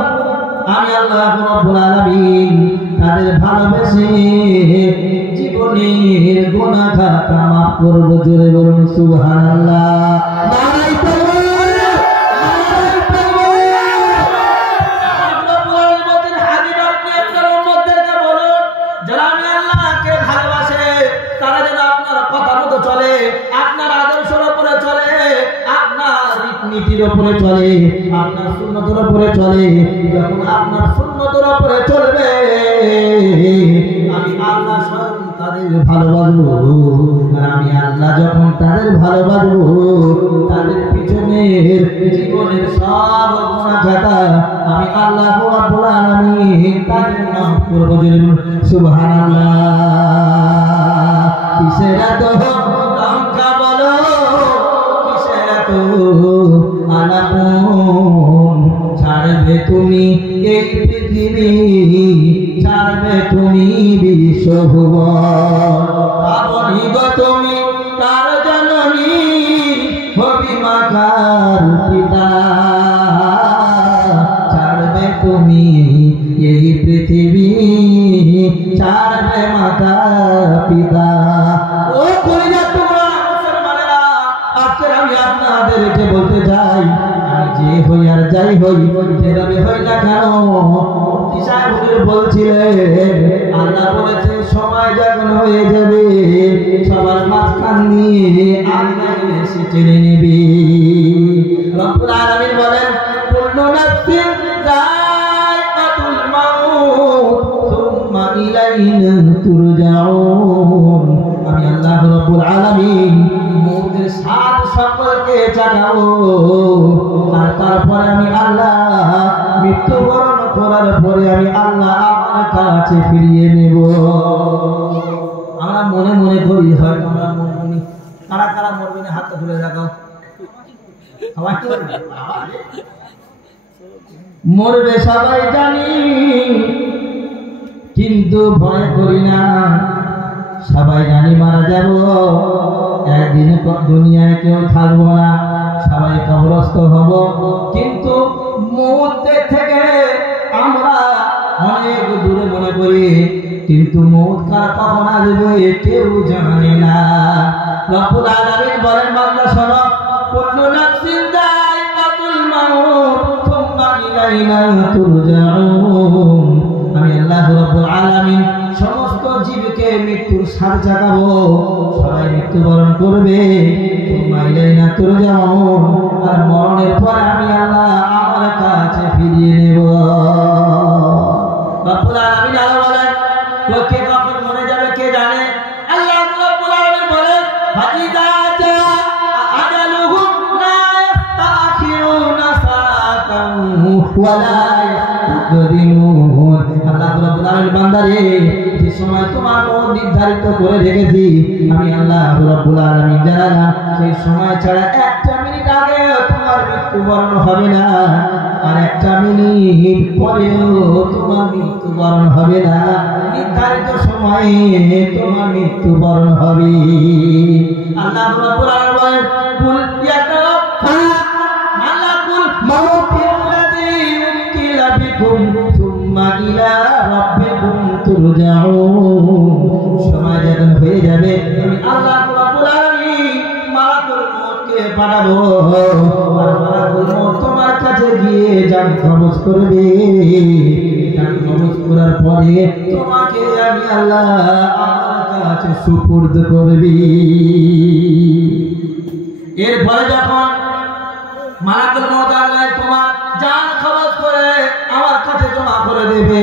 আমি আল্লাহ রাব্বুল আলামিন তাদের ভালোবেসে জীবনের গুনাহ খাতা মাফ করব। জোরে বলুন সুবহানাল্লাহ। নারায়ে তাকবীর, নারায়ে তাকবীর। রব্বুল আলামিন বলেন, হাবিব আপনি আপনার উম্মতদেরকে বলুন, যারা আমি আল্লাহকে ভালোবাসে, তারা যেন আপনার কথা মতো চলে, আপনার আদর্শের উপরে চলে, আপনার রীতিনীতির উপরে চলে, আপনার সুন্নতের উপরে চলে। যখন আপনার সুন্নতের উপরে চলবে, আমি আল্লাহ স্বয়ং তাদের ভালোবাসবো। আর আমি আল্লাহ যখন তাদের ভালোবাসবো, তাদের পিছনের জীবনের সব গুনাহ খাতা আমি আল্লাহ রাব্বুল আলামিন তাদের মাফ করব। সুবহানাল্লাহ। কিসের এত লঙ্কা বলো, কিসের এত আলাপন, ছাড়বে তুমি এই পৃথিবী, ছাড়বে তুমি বিশ্বভুবন, পাবনি গো তুমি কার জননী, হবি মাকার পিতা, ছাড়বে তুমি এই পৃথিবী, ছাড়বে মাতা পিতা। ও কলিজা তোমরা মুসলমানেরা, আজকে আমি আপনাদেরকে বলতে চাই, আমি যে হই আর যাই হই, যেভাবে হই না কেন, মুফতি সাহেব হুজুর বলছিলেন, আল্লাহ বলেছে সময় যখন হয়ে যাবে, সবার মাঝখান দিয়ে আল্লাহ এসে টেনে নেবে। রব্বুল আলামিন বলেন, কুল্লু নাফসিন যায়কাতুল মাউত সুম্মা ইলাইনা তুরজাউন। আমি আল্লাহ রাব্বুল আলামিন মৌতের স্বাদ সকলকে চাখাবো, আর তারপরে আমি আল্লাহ মৃত্যুবরণ করার পরে আমি আল্লাহ আমার কাছে ফিরিয়ে নেব। আমরা মনে মনে করি, হয়তো আমরা মরবনি। কারা কারা মরবে না হাতটা তুলে রাখো। মরবে সবাই জানি, কিন্তু ভয় করি না। সবাই জানি মারা যাব, একদিন দুনিয়ায় কেউ থাকবো না, সবাই কবরস্থ হব। কিন্তু মুহূর্তের থেকে আমরা অনেক দূরে মনে করি, কিন্তু মউত কার কখন আসবে কেউ জানে না। রব্বুল আলামিন বলেন, বান্দা শোনো, কুল্লু নাফসিন যায়কাতুল মাউত সুম্মা ইলাইনা তুরজাউন। আমি আল্লাহ রাব্বুল আলামিন সমস্ত জীবকে মৃত্যুর স্বাদ চাখাবো, সবাই মৃত্যুবরণ করবে, সুম্মা ইলাইনা তুরজাউন। আর মরণের পর আমি আল্লাহ আমার কাছে ফিরিয়ে নেব। রব্বুল আলামিন ওয়ালা ইয়াস্তাকদিমুন। আল্লাহ রাব্বুল আলামিন বান্দারে যে সময় তোমার মওত নির্ধারিত করে রেখেছি আমি আল্লাহ রাব্বুল আলামিন জানালাম সেই সময় ছাড়া একটা মিনিট আগে তোমার মৃত্যুবরণ হবে না, আর একটা মিনিট পরেও তোমার মৃত্যুবরণ হবে না, নির্ধারিত সময়ে তোমার মৃত্যুবরণ হবে। আল্লাহ রাব্বুল আলামিন কুল ইয়াতাওয়াফা মালাকুল মাউতিল্লাযী উকিলা বিকুম সুম্মা ইলা রাব্বিকুম তুরজাউন। সময় যখন হয়ে যাবে আমি আল্লাহ রাব্বুল আলামিন মালাকুল মউতকে পাঠাবো, আর মালাকুল মউত তোমার কাছে গিয়ে জান কবজ করবে। জান কবজ করার পরে তোমাকে আমি আল্লাহ আমার কাছে সুপুর্দ করবি। এরপরে যখন মালাকুল মউত আল্লাহ তোমার জান কবজ করে আমার কাছে জমা করে দেবে,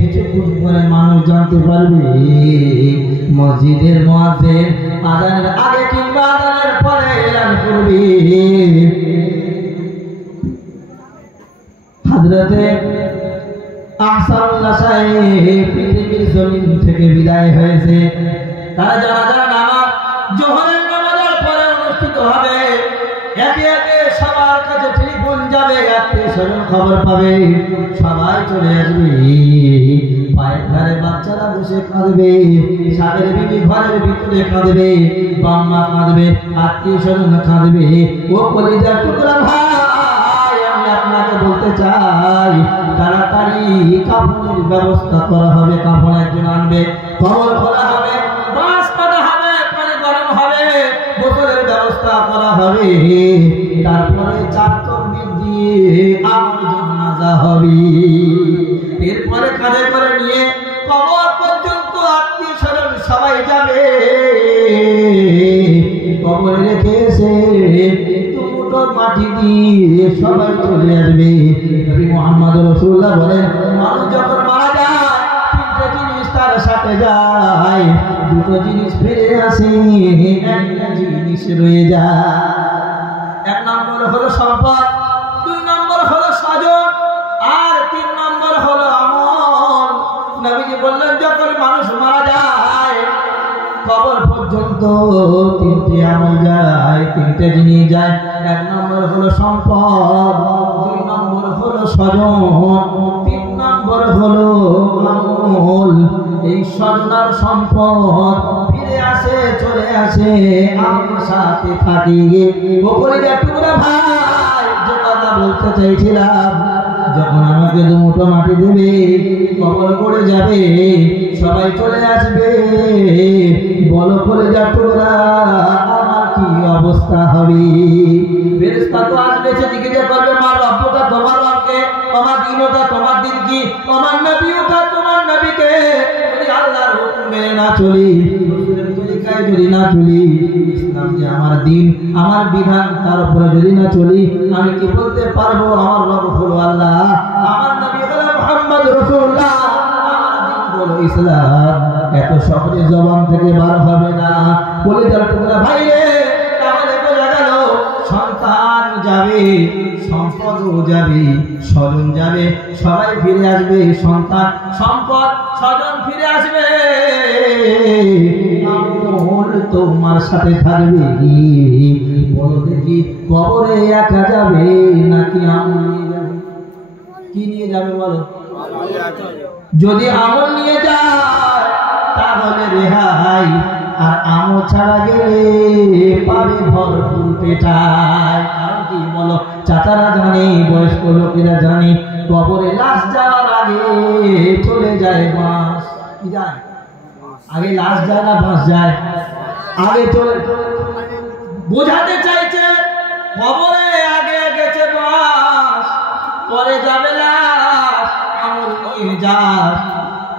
কিছুক্ষণ পরে মানুষ জানতে পারবে মসজিদের মুয়াজ্জিন আযানের আগে কিংবা আযানের পরে এলান করবে হযরতে আহসানুল্লাহ সাহেব পৃথিবীর জমিন থেকে বিদায় হয়েছে। তারা জানাজা নামাজ জোহরের নামাজের পরে অনুষ্ঠিত হবে। একে একে সবার কাছে টেলিফোন যাবে, আত্মীয়-স্বজন খবর পাবে, সবাই চলে আসবে। পায়ের ধারে বাচ্চারা বসে কাঁদবে, সাদের বিবি ঘরের ভিতরে কাঁদবে, বাম্মা কাঁদবে, আত্মীয়-স্বজন কাঁদবে। ও কলিজার টুকরা ভাই, আমি আপনাকে বলতে চাই তাড়াতাড়ি কাফনের ব্যবস্থা করা হবে। কাফন একজন আনবে, কবর খোলা হবে, বাঁশ কাটা হবে, পানি গরম হবে, বোতলের ব্যবস্থা করা হবে। তারপরে চার তাকবীর দিয়ে আমার জানাজা হবে। এরপরে কাঁধে করে নিয়ে কবর পর্যন্ত আত্মীয়-স্বজন সবাই যাবে। কবরে রেখে এসে দুটো মাটি দিয়ে সবাই চলে আসবে। নবী মুহাম্মদ রাসূলুল্লাহ বলেন, মানুষ যখন মারা যায় তিনটে জিনিস তার সাথে যায়, দুটো জিনিস ফিরে আসে, একটা জিনিস রয়ে যায়। এক নম্বর হলো সম্পদ, দুই নম্বর হলো স্বজন, আর তিন নম্বর হলো আমল। নবীজি বললেন যখন মানুষ মারা যায় কবর পর্যন্ত তিনটে আমল যায়, তিনটে জিনিস যায়। এক নম্বর হলো সম্পদ, দুই নম্বর হলো স্বজন, তিন নম্বর হলো আমল। এই স্বজন সম্পদ ফিরে আসে, চলে আসে, আমার সাথে থাকি। ওপরে টুকরা ভাই, যে কথা বলতে চাইছিলাম, যখন আমাকে দুমুঠো মাটি দেবে, কবর করে যাবে, সবাই চলে আসবে, বলো করে যা টুকরা আমার কি অবস্থা হবে? ফেরেশতা তো আসবে, সেদিকে যে করবে মা রব্বুকা, তোমার রবকে, আমার দিনটা তোমার দিন কি, আমার নবীটা তোমার নবীকে। যদি আল্লাহর হুকুম মেনে না চলি, রাসূলের তরিকায় যদি না চলি, ইসলাম যে আমার দিন, আমার বিধান, তার উপরে যদি না চলি, আমি কি বলতে পারবো আমার রব হলো আল্লাহ, আমার নবী হলো মুহাম্মদ রাসূলুল্লাহ, আমার দিন হলো ইসলাম? এত সহজে জবান থেকে বার হবে না। বলে যারা তোমরা ভাই রে, তাহলে বোঝা গেল সন্তান যাবে, সম্পদও যাবে, স্বজন যাবে, সবাই ফিরে আসবে। সন্তান, সম্পদ, স্বজন ফিরে আসবে, আমল তোমার সাথে থাকবে। বলো দেখি, কবরে একা যাবে নাকি আমল নিয়ে যাবে? কি নিয়ে যাবে বলো? যদি আমল নিয়ে যায় তাহলে রেহাই, আর আমল ছাড়া গেলে পাবে ভরপুর পেটায়। কারণ কি বলো? চাচারা জানে, বয়স্ক লোকেরা জানে, কবরে লাশ যাওয়ার আগে চলে যায় বাঁশ। কি যায়? আগে লাশ যায় না বাঁশ যায়? আগে চলে। বোঝাতে চাইছে কবরে আগে গেছে বাঁশ, পরে যাবে লাশ। আমল নিয়ে যাস,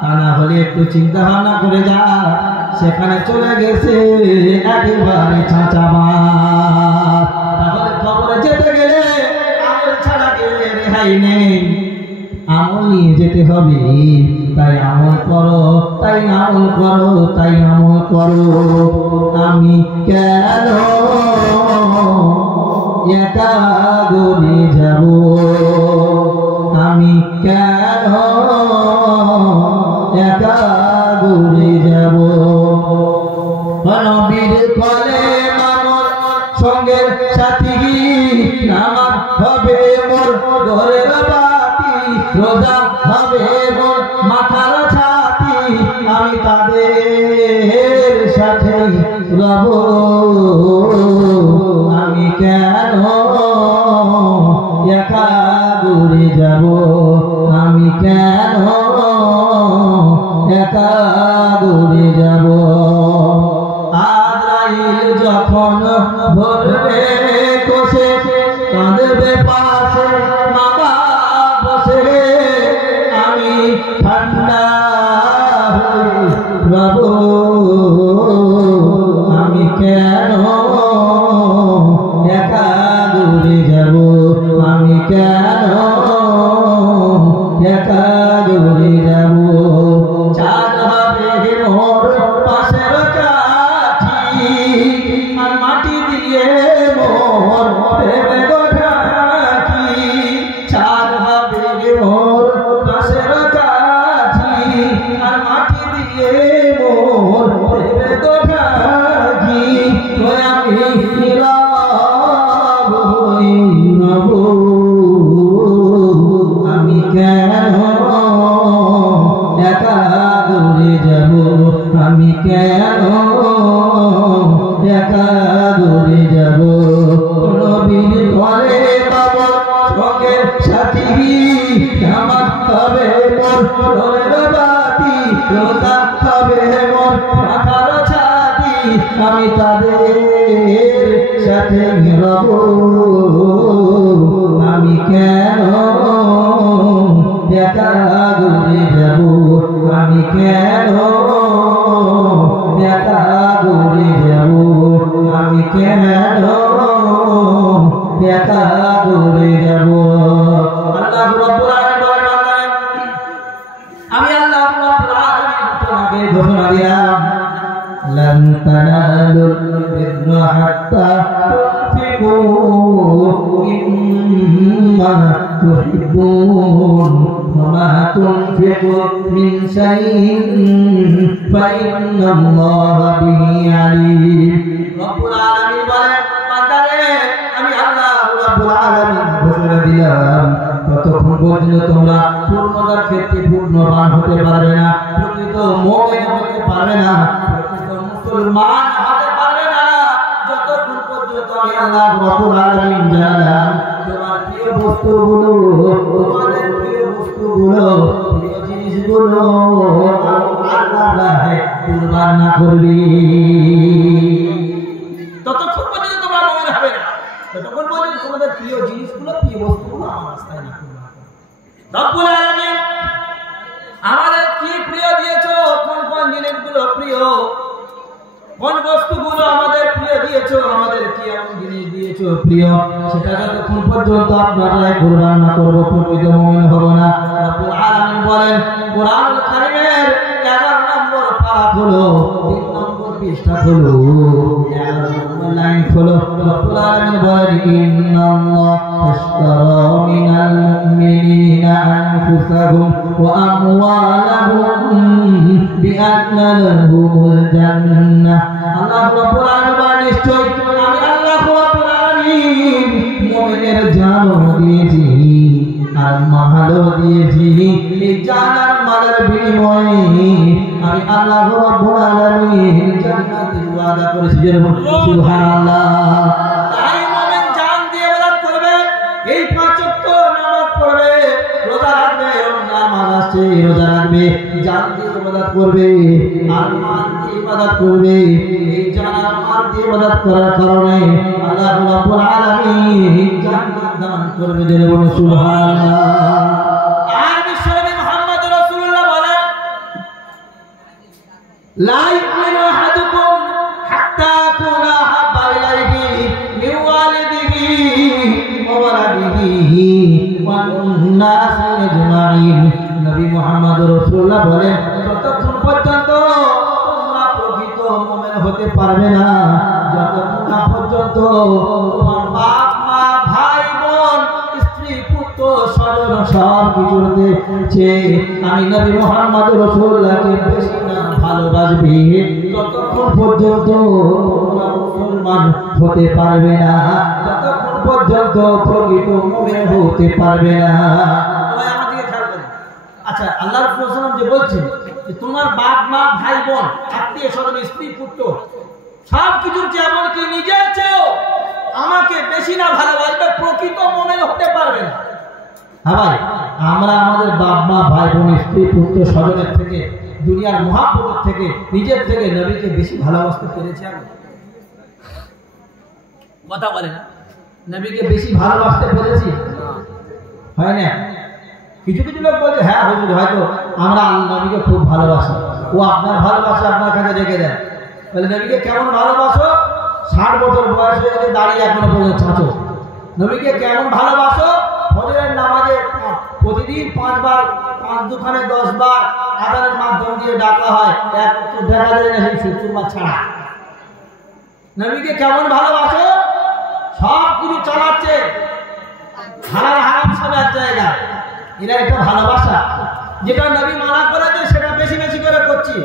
তা না হলে একটু চিন্তা ভাবনা করে যা, সেখানে চলে গেছে একেবারে চাচা বাঁশ। তাহলে কবরে যেতে গেলে আমল ছাড়া গেলে রেহাই নেই, আমল নিয়ে যেতে হবে। তাই আমল করো, তাই আমল করো, তাই আমল করো। আমি কেন একা গলে যাব? সাথী নামাজ হবে মোর ঘরের বাতি রোজা হবে মোর মাথার ছাতি আমি তাদের সাথে রব আমি কেন একা দূরে যাব আমি কেন একা দূরে যাব আজরাইল যখন ধরবে কোষে কাঁদবে পাশে বাবা বসে আমি ঠান্ডা হয়ে রব আমি কেন একা দূরে যাব আমি কেন একা দূরে যাব চাঁদ হবে মোর পাশের কাঠি আর মাটি দিয়ে মোর প্রেমে গোঠাকি চাঁদ হবে মোর পাশের কাঠি আর মাটি দিয়ে মোর প্রেমে গোঠাকি আমি নীরব হই রব আমি কেন একা দূরে যাব আমি কেন একা দূরে যাব নবীর ঘরে বাবা সঙ্গে সাথী আমার হবে মোর ঘরের বাতি রোজা হবে মোর মাথার ছাতি আমি তাদের সাথে রব আমি কেন একা দূরে যাব আমি কেন একা দূরে যাব আমি কেন একা দূরে যাব আল্লাহ রাব্বুল আলামিন আমি আল্লাহ রাব্বুল আলামিন তোমাকে ঘোষণা দিলাম لن تنالوا البر حتى تنفقوا مما تحبون وما تنفقوا من شيء فإن الله به عليم رب العالمين বলেন বান্দারে আমি আল্লাহ রাব্বুল আলামিন ঘোষণা দিলাম ততক্ষণ পর্যন্ত তোমরা পূর্ণতার ক্ষেত্রে পূর্ণবান হতে পারবে না প্রকৃত মুমিন হতে পারবে না মুসলমান হতে পারবে না যতক্ষণ পর্যন্ত আমি আল্লাহ রাব্বুল আলামিন জানালাম তোমার প্রিয় বস্তুগুলো তোমাদের প্রিয় বস্তুগুলো প্রিয় জিনিসগুলো আল্লাহর রাহে কুরবান না করবি ততক্ষণ পর্যন্ত তোমরা মুমিন হবে না ততক্ষণ পর্যন্ত তোমাদের প্রিয় জিনিসগুলো প্রিয় বস্তুগুলো আমার রাস্তায় না করবে রব্বুল আলামিন আমাদের কি প্রিয় দিয়েছো কোন কোন জিনিসগুলো প্রিয় কোন বস্তুগুলো আমাদের প্রিয় দিয়েছো আমাদের কি এমন জিনিস দিয়েছো প্রিয় সেটা যতক্ষণ পর্যন্ত আপনারা কুরবান না করব প্রকৃত মুমিন হব না রব্বুল আলামিন বলেন কোরআনুল কারীমের 11 নম্বর পারা হলো 3 নম্বর পৃষ্ঠা হলো 11 নম্বর লাইন হলো রব্বুল আলামিন বলেন ইন্নাল্লাহা আশতারা মিনাল মুমিনিনা আনফুসাহুম ওয়া আমওয়ালাহুম বিআন্না লাহুমুল জান্নাহ আল্লাহ রাব্বুল আলামিন নিশ্চয় আমি আল্লাহ রাব্বুল আলামিন মুমিনের জানও দিয়েছি আর মালও দিয়েছি এই জান আর মালের বিনিময়ে আমি আল্লাহ রাব্বুল আলামিন জান্নাতের ওয়াদা করেছি সুবহানাল্লাহ তাই মুমিন জান দিয়ে ইবাদত করবে এই 5 ওয়াক্ত নামাজ পড়বে রোজা রাখবে নামাজ আছে রোজা রাখবে জান দিয়ে ইবাদত করবে আর মাল দিয়ে ইবাদত করবে এই জান আর মাল দিয়ে ইবাদত করার কারণে আল্লাহ রাব্বুল আলামিন জান্নাত দান করবে জেনে বলুন সুবহানাল্লাহ আর বিশ্বনবী মুহাম্মদ রাসূলুল্লাহ বলেন লা ইউমিনু আহাদুকুম হাত্তা কুনা হাব্বা ইলাইহি মিন ওয়ালিদিহি ওয়া ওয়ালাদিহি ওয়ান নাস আজমাইন নবী মুহাম্মদ রাসূলুল্লাহ বলেন ততক্ষণ পর্যন্ত তোমরা প্রকৃত মুমিন হতে পারবে না যতক্ষণ না পর্যন্ত তোমার বাপ মা ভাই বোন স্ত্রী পুত্র স্বজন সব কিছুতে আমি নবী মুহাম্মদ রাসূলুল্লাহকে বেশি না ভালোবাসবে ততক্ষণ পর্যন্ত তোমরা মুসলমান হতে পারবে না পর্যন্ত প্রকৃত মুমিন হতে পারবে না। আমাদেরকে খেয়াল করেন। আচ্ছা, আল্লাহ রাসূল সাল্লাল্লাহু আলাইহি ওয়াসাল্লাম যে বলছেন যে তোমার বাপ মা ভাই বোন আত্মীয় স্বজন স্ত্রী পুত্র সব কিছুর চেয়ে এমনকি নিজের চেয়েও আমাকে বেশি না ভালোবাসবে, প্রকৃত মুমিন হতে পারবে না। হ্যাঁ ভাই, আমরা আমাদের বাপ মা ভাই বোন স্ত্রী পুত্র স্বজনের থেকে দুনিয়ার মহাপ্রভুর থেকে নিজের থেকে নবীকে বেশি ভালোবাসতে পেরেছি? আমি কথা বলে না, নবীকে বেশি ভালোবাসতে পেরেছি? হয় না? কিছু কিছু লোক বলছে হ্যাঁ হুজুর হয়তো আমরা নবীকে খুব ভালোবাসি, ও আপনার ভালোবাসা আপনার কাছে রেখে দেয়। বলে নবীকে কেমন ভালোবাসো? 60 বছর বয়স হয়ে গেলে দাঁড়িয়ে এখনো পর্যন্ত ছাঁচো। নবীকে কেমন ভালোবাসো? ফজরের নামাজে প্রতিদিন 5 বার, 5 দুখানে 10 বার আযানের মাধ্যম দিয়ে ডাকা হয়, এক তো দেখা যায় না সেই 70 বার ছাড়া। নবীকে কেমন ভালোবাসো? সব কিছু চালাচ্ছে, হালাল হারাম সব এক জায়গায়। এরা এটা ভালোবাসা? যেটা নবী মানা করেছে সেটা বেশি বেশি করে করছি,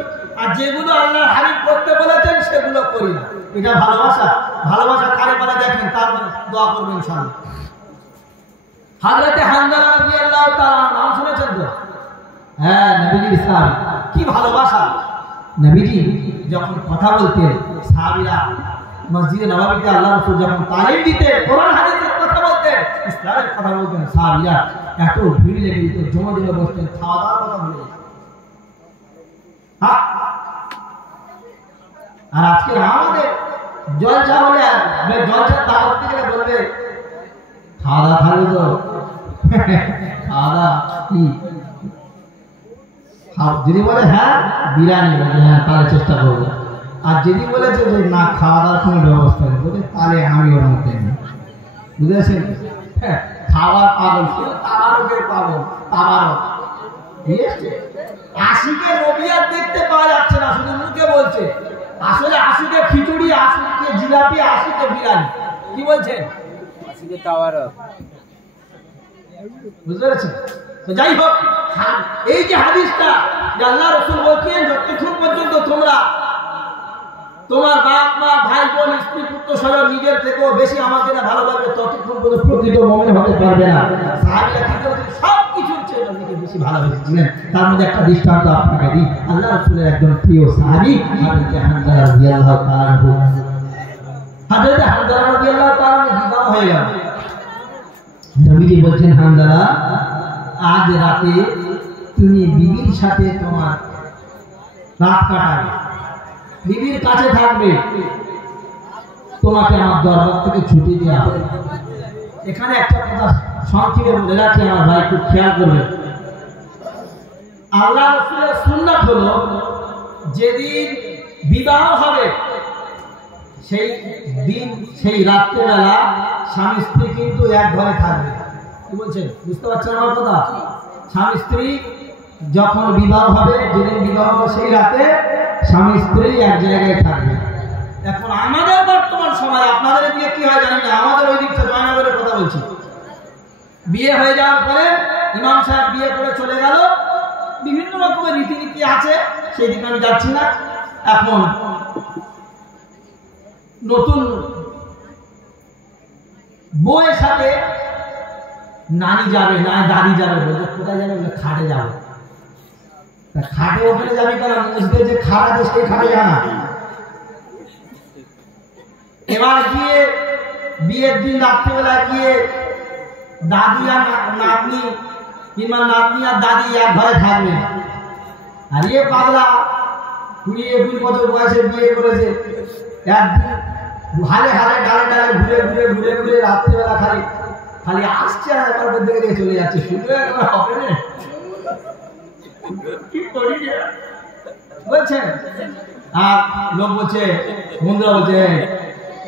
আর যেগুলো আল্লাহর হাবিব করতে বলেছেন সেগুলো করি না। এটা ভালোবাসা? ভালোবাসা কারে বলে দেখেন, তারপর দোয়া করবেন ইনশাআল্লাহ। হযরতে হানজালা রাদিয়াল্লাহু তাআলা নাম শুনেছেন তো? হ্যাঁ, নবীজির সাহাবী। কি ভালোবাসা! নবীজি যখন কথা বলতেন সাহাবীরা মসজিদে নববীতে আল্লাহ রাসূল যখন তালিম দিতেন, কোরআন হাদিসের কথা বলতেন, ইসলামের কথা বলতেন, সাহাবীরা এত ভিড় লেগে যেত, জমা দিয়ে বসতেন, খাওয়া দাওয়ার কথা ভুলে যেত। আর আজকে আমাদের জলসা হলে জলসার দাওয়াত দিলে বলবে খাওয়া দাওয়া খাবে তো? খাওয়া দাওয়া কি? যদি বলে হ্যাঁ বিরিয়ানি, বলে হ্যাঁ তাহলে চেষ্টা করবো। আর যদি বলেছে যে না খাওয়া দাওয়ার কোনো ব্যবস্থা নেই, বলে তাহলে আমি ওর মধ্যে নেই। বুঝেছেন? হ্যাঁ, খাওয়ার পাগল, তাবারকের পাগল, তাবারক। আশিকে নবী আর দেখতে পাওয়া যাচ্ছে না, শুধু মুখে বলছে। আসলে আশিকে খিচুড়ি, আশিকে জিলাপি, আশিকে বিরিয়ানি। কি বলছেন? আশিকে তাবারক। বুঝতে পেরেছেন? তো যাই হোক, এই যে হাদিসটা যে আল্লাহ রাসূল বলছেন যতক্ষণ পর্যন্ত তোমরা তোমার বাপ মা ভাই বোন স্ত্রী পুত্র স্বজন নিজের থেকেও বেশি আমাকে না ভালোবাসবে, ততক্ষণ পর্যন্ত প্রকৃত মুমিন হতে পারবে না। সাহাবীরা কি করেছেন? সব কিছুর চেয়ে নবীকে বেশি ভালোবেসেছিলেন। তার মধ্যে একটা দৃষ্টান্ত আপনাকে দিই। আল্লাহ রাসূলের একজন প্রিয় সাহাবী হযরত হানজালা রাদিয়াল্লাহু তাআলা। হযরত হানজালা রাদিয়াল্লাহু তাআলা বিবাহ হয়ে গেল। নবীজি বলছেন, হানজালা আজ রাতে তুমি বিবির সাথে তোমার রাত কাটাবে, বিবির কাছে থাকবে, তোমাকে আমার দরবার থেকে ছুটি দেওয়া হবে। এখানে একটা কথা সংক্ষেপে বলে রাখি আমার ভাই, খুব খেয়াল করবে। আল্লাহ রাসূলের সুন্নাত হলো যেদিন বিবাহ হবে সেই দিন, সেই রাত্রেবেলা স্বামী স্ত্রী কিন্তু এক ঘরে থাকবে। কি বলছেন? বুঝতে পারছেন আমার কথা? স্বামী স্ত্রী যখন বিবাহ হবে, যেদিন বিবাহ হবে সেই রাতে স্বামী স্ত্রী এক জায়গায় থাকবে। এখন আমাদের বর্তমান সময়, আপনাদের দিকে কি হয় জানি না, আমাদের ওই দিকটা জয়নগরের কথা বলছি, বিয়ে হয়ে যাওয়ার পরে ইমাম সাহেব বিয়ে করে চলে গেল, বিভিন্ন রকমের রীতিনীতি আছে, সেই দিকে আমি যাচ্ছি না। এখন নতুন বউয়ের সাথে নানি যাবে, না দাদি যাবে, বলতে কোথায় যাবে? বলে খাটে যাবে। খাটে ওখানে যাবি কেন? মসজিদে যে খাট আছে সেই খাটে জানা। এবার গিয়ে বিয়ের দিন রাত্রিবেলা গিয়ে দাদি আর নাতনি কিংবা নাতনি আর দাদি এক ঘরে থাকবে। আর ইয়ে পাগলা 20-21 বছর বয়সে বিয়ে করেছে, একদিন হালে হালে ডালে ডালে ঘুরে ঘুরে ঘুরে ঘুরে রাত্রিবেলা খালি খালি আসছে আর একবার দিকে চলে যাচ্ছে। শুধু একবার হবে না, কি করি বলছেন? আর লোক বলছে, বন্ধুরা বলছে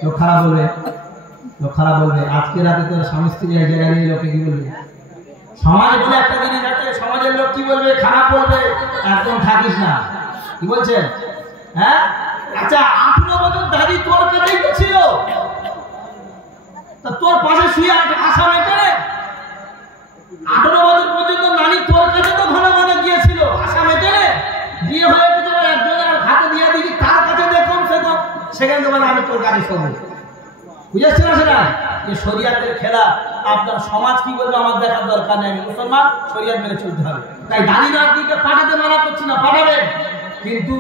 লোক খারাপ বলবে, লোক খারাপ বলবে। আজকে রাতে তোর স্বামী স্ত্রী এক জায়গায় নিয়ে লোকে কি বলবে? সমাজ বলে একটা জিনিস আছে, সমাজের লোক কি বলবে? খারাপ বলবে। একদম থাকিস না। কি বলছেন? হ্যাঁ, আচ্ছা 18 বছর দাদি তোর কাছেই তো ছিল, তা তোর পাশে শুয়ে আশা মেটে 18 বছর পর্যন্ত নানি তোর কাছে তো ঘন ঘন গিয়েছিল, আশা মেটে বিয়ে হয়ে গেছে, একজনের হাতে দিয়ে দিবি, তার কাছে দেখুন সেখানে তোমার আমি তোর গাড়ি সব বুঝেছি না সেটা? যে শরিয়াতের খেলা, আপনার সমাজ কি বলবে আমার দেখার দরকার নেই, আমি মুসলমান, শরিয়াত মেনে চলতে হবে। তাই দাড়ি রাখতে পাঠাতে মানা করছি না, পাঠাবেন, কিন্তু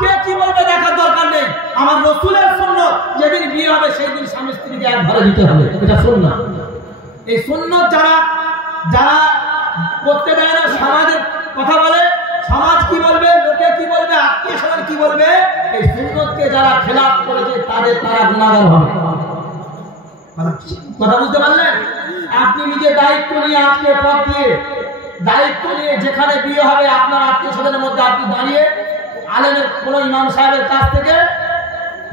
কে কি বলবে দেখার দরকার নেই। আমার রাসূলের সুন্নাত, যেদিন বিয়ে হবে সেই দিন স্বামী স্ত্রীকে এক ঘরে দিতে হবে, এটা সুন্নাত। এই সুন্নাত যারা করতে দেয় না, সমাজের কথা বলে, সমাজ কি বলবে, লোকে কি বলবে, আত্মীয় স্বজন কি বলবে, এই সুন্নাতকে যারা খেলাফ করেছে তারা গুনাহগার হবে। কথা বুঝতে পারলেন? আপনি নিজে দায়িত্ব নিয়ে, আজকে পথ দিয়ে দায়িত্ব নিয়ে যেখানে বিয়ে হবে আপনার আত্মীয় স্বজনের মধ্যে আপনি দাঁড়িয়ে আলেমের কোন ইমাম সাহেবের কাছ থেকে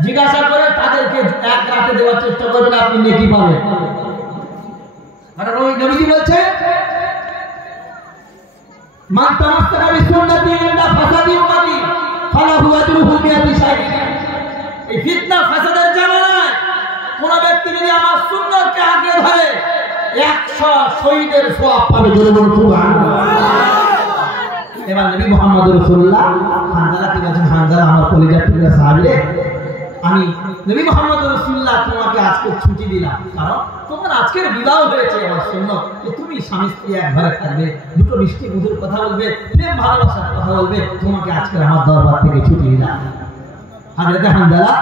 জিজ্ঞাসা করে তাদেরকে এক রাতে দেওয়ার চেষ্টা করবেন, আপনি নেকি পাবেন। কারণ ওই নবীজি বলছে, মান তামাসসাকা বিসুন্নতি ইনদা ফাসাদি উম্মতি ফালাহু আজরুহু মিআতি শাহিদ। এই ফিতনা ফাসাদের জামানায় কোন ব্যক্তি যদি আমার সুন্নাতকে আঁকড়ে ধরে 100 শহীদের সওয়াব পাবে। জোরে বলুন সুবহানাল্লাহ। এবার নবী মুহাম্মদ রাসূলুল্লাহ হানজালাকে বলেন, হানজালা আমার কলিজার টুকরা সাহাবী রে, আমি নবী মুহাম্মদ রাসূলুল্লাহ তোমাকে আজকে ছুটি দিলাম, কারণ তোমার আজকের বিবাহ হয়েছে আমার সুন্নাত যে তুমি স্বামী স্ত্রী এক ঘরে থাকবে, দুটো মিষ্টি মধুর কথা বলবে, প্রেম ভালোবাসার কথা বলবে, তোমাকে আজকে আমার দরবার থেকে ছুটি দিলাম। হযরত হানজালা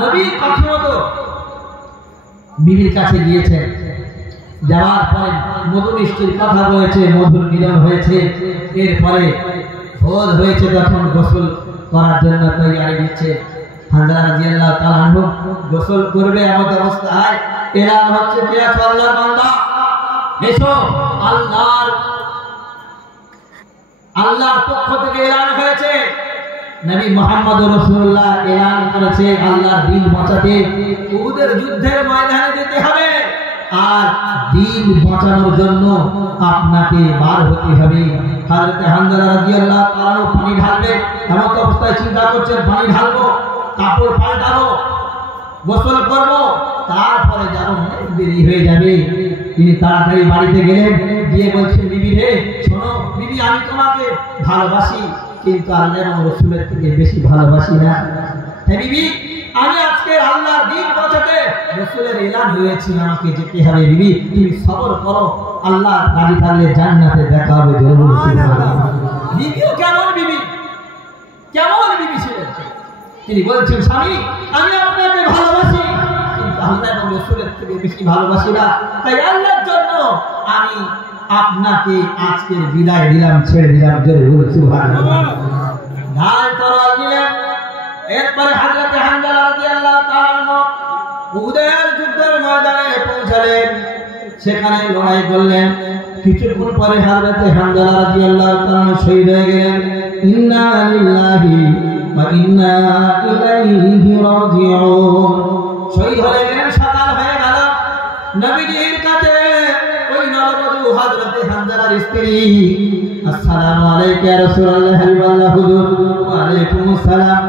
নবীর কথা মতো বিবির কাছে গিয়েছেন, যাওয়ার পরে মধু মিষ্টির কথা বলেছে, মধুর মিলন হয়েছে, এরপরে ভোর হয়েছে, তখন গোসল করার জন্য তৈরি দিচ্ছে। হানজালা রাদিয়াল্লাহু তাআলা আনহু গোসল করবে, এমন অবস্থায় এলান হচ্ছে, কে আছো আল্লাহর বান্দা, এসো। আল্লাহর পক্ষ থেকে এলান হয়েছে, নবী মুহাম্মদ রাসূলুল্লাহ এলান করেছে আল্লাহর দ্বীন বাঁচাতে উহুদের যুদ্ধের ময়দানে যেতে হবে, আর দ্বীন বাঁচানোর জন্য আপনাকে বার হতে হবে। হযরত হানজালা রাদিয়াল্লাহু তাআলা পানি ঢালবে, এমন অবস্থায় চিন্তা করছেন, পানি ঢালবো, কাপড় পাল্টাবো, গোসল করব, তারপরে যাব, দেরি হয়ে যাবে। তিনি তাড়াতাড়ি বাড়িতে গেলেন, গিয়ে বলছেন, বিবি রে শোনো, বিবি আমি তোমাকে ভালোবাসি, কিন্তু আল্লাহ এবং রাসূলের থেকে বেশি ভালোবাসি না। হ্যাঁ বিবি, আমি আজকে আল্লাহর দ্বীন বাঁচাতে রাসূলের এলান হয়েছে, আমাকে যেতে হবে। বিবি তুমি সবর করো, আল্লাহ রাজি থাকলে জান্নাতে দেখা হবে। বিবিও কেমন বিবি, কেমন বিবি ছিলেন, তিনি বলছেন, স্বামী আমি আপনাকে ভালোবাসি, কিন্তু আল্লাহ এবং রাসূলের থেকে বেশি ভালোবাসি না, তাই আল্লাহর জন্য আমি আপনাকে আজকের বিদায় দিলাম, ছেড়ে দিলাম। জোরে বলুন সুবহানাল্লাহ। ঢাল তরোয়াল নিলেন, এরপরে হযরত হানজালা রাদিয়াল্লাহু তাআলা আনহু উহুদের যুদ্ধের ময়দানে পৌঁছালেন, সেখানে লড়াই করলেন। কিছুক্ষণ পরে হযরত হানজালা রাদিয়াল্লাহু তাআলা শহীদ হয়ে গেলেন। ইন্না লিল্লাহি ওয়া ইন্না ইলাইহি রাজিউন। শহীদ হয়ে গেলেন, সকাল হয়ে গেল, নবীজির কাছে ওই নববধূ হযরত হানজালার স্ত্রী, আসসালামু আলাইকা ইয়া রাসূলুল্লাহ, হাবিবাল্লাহ হুজুর। ওয়া আলাইকুমুস সালাম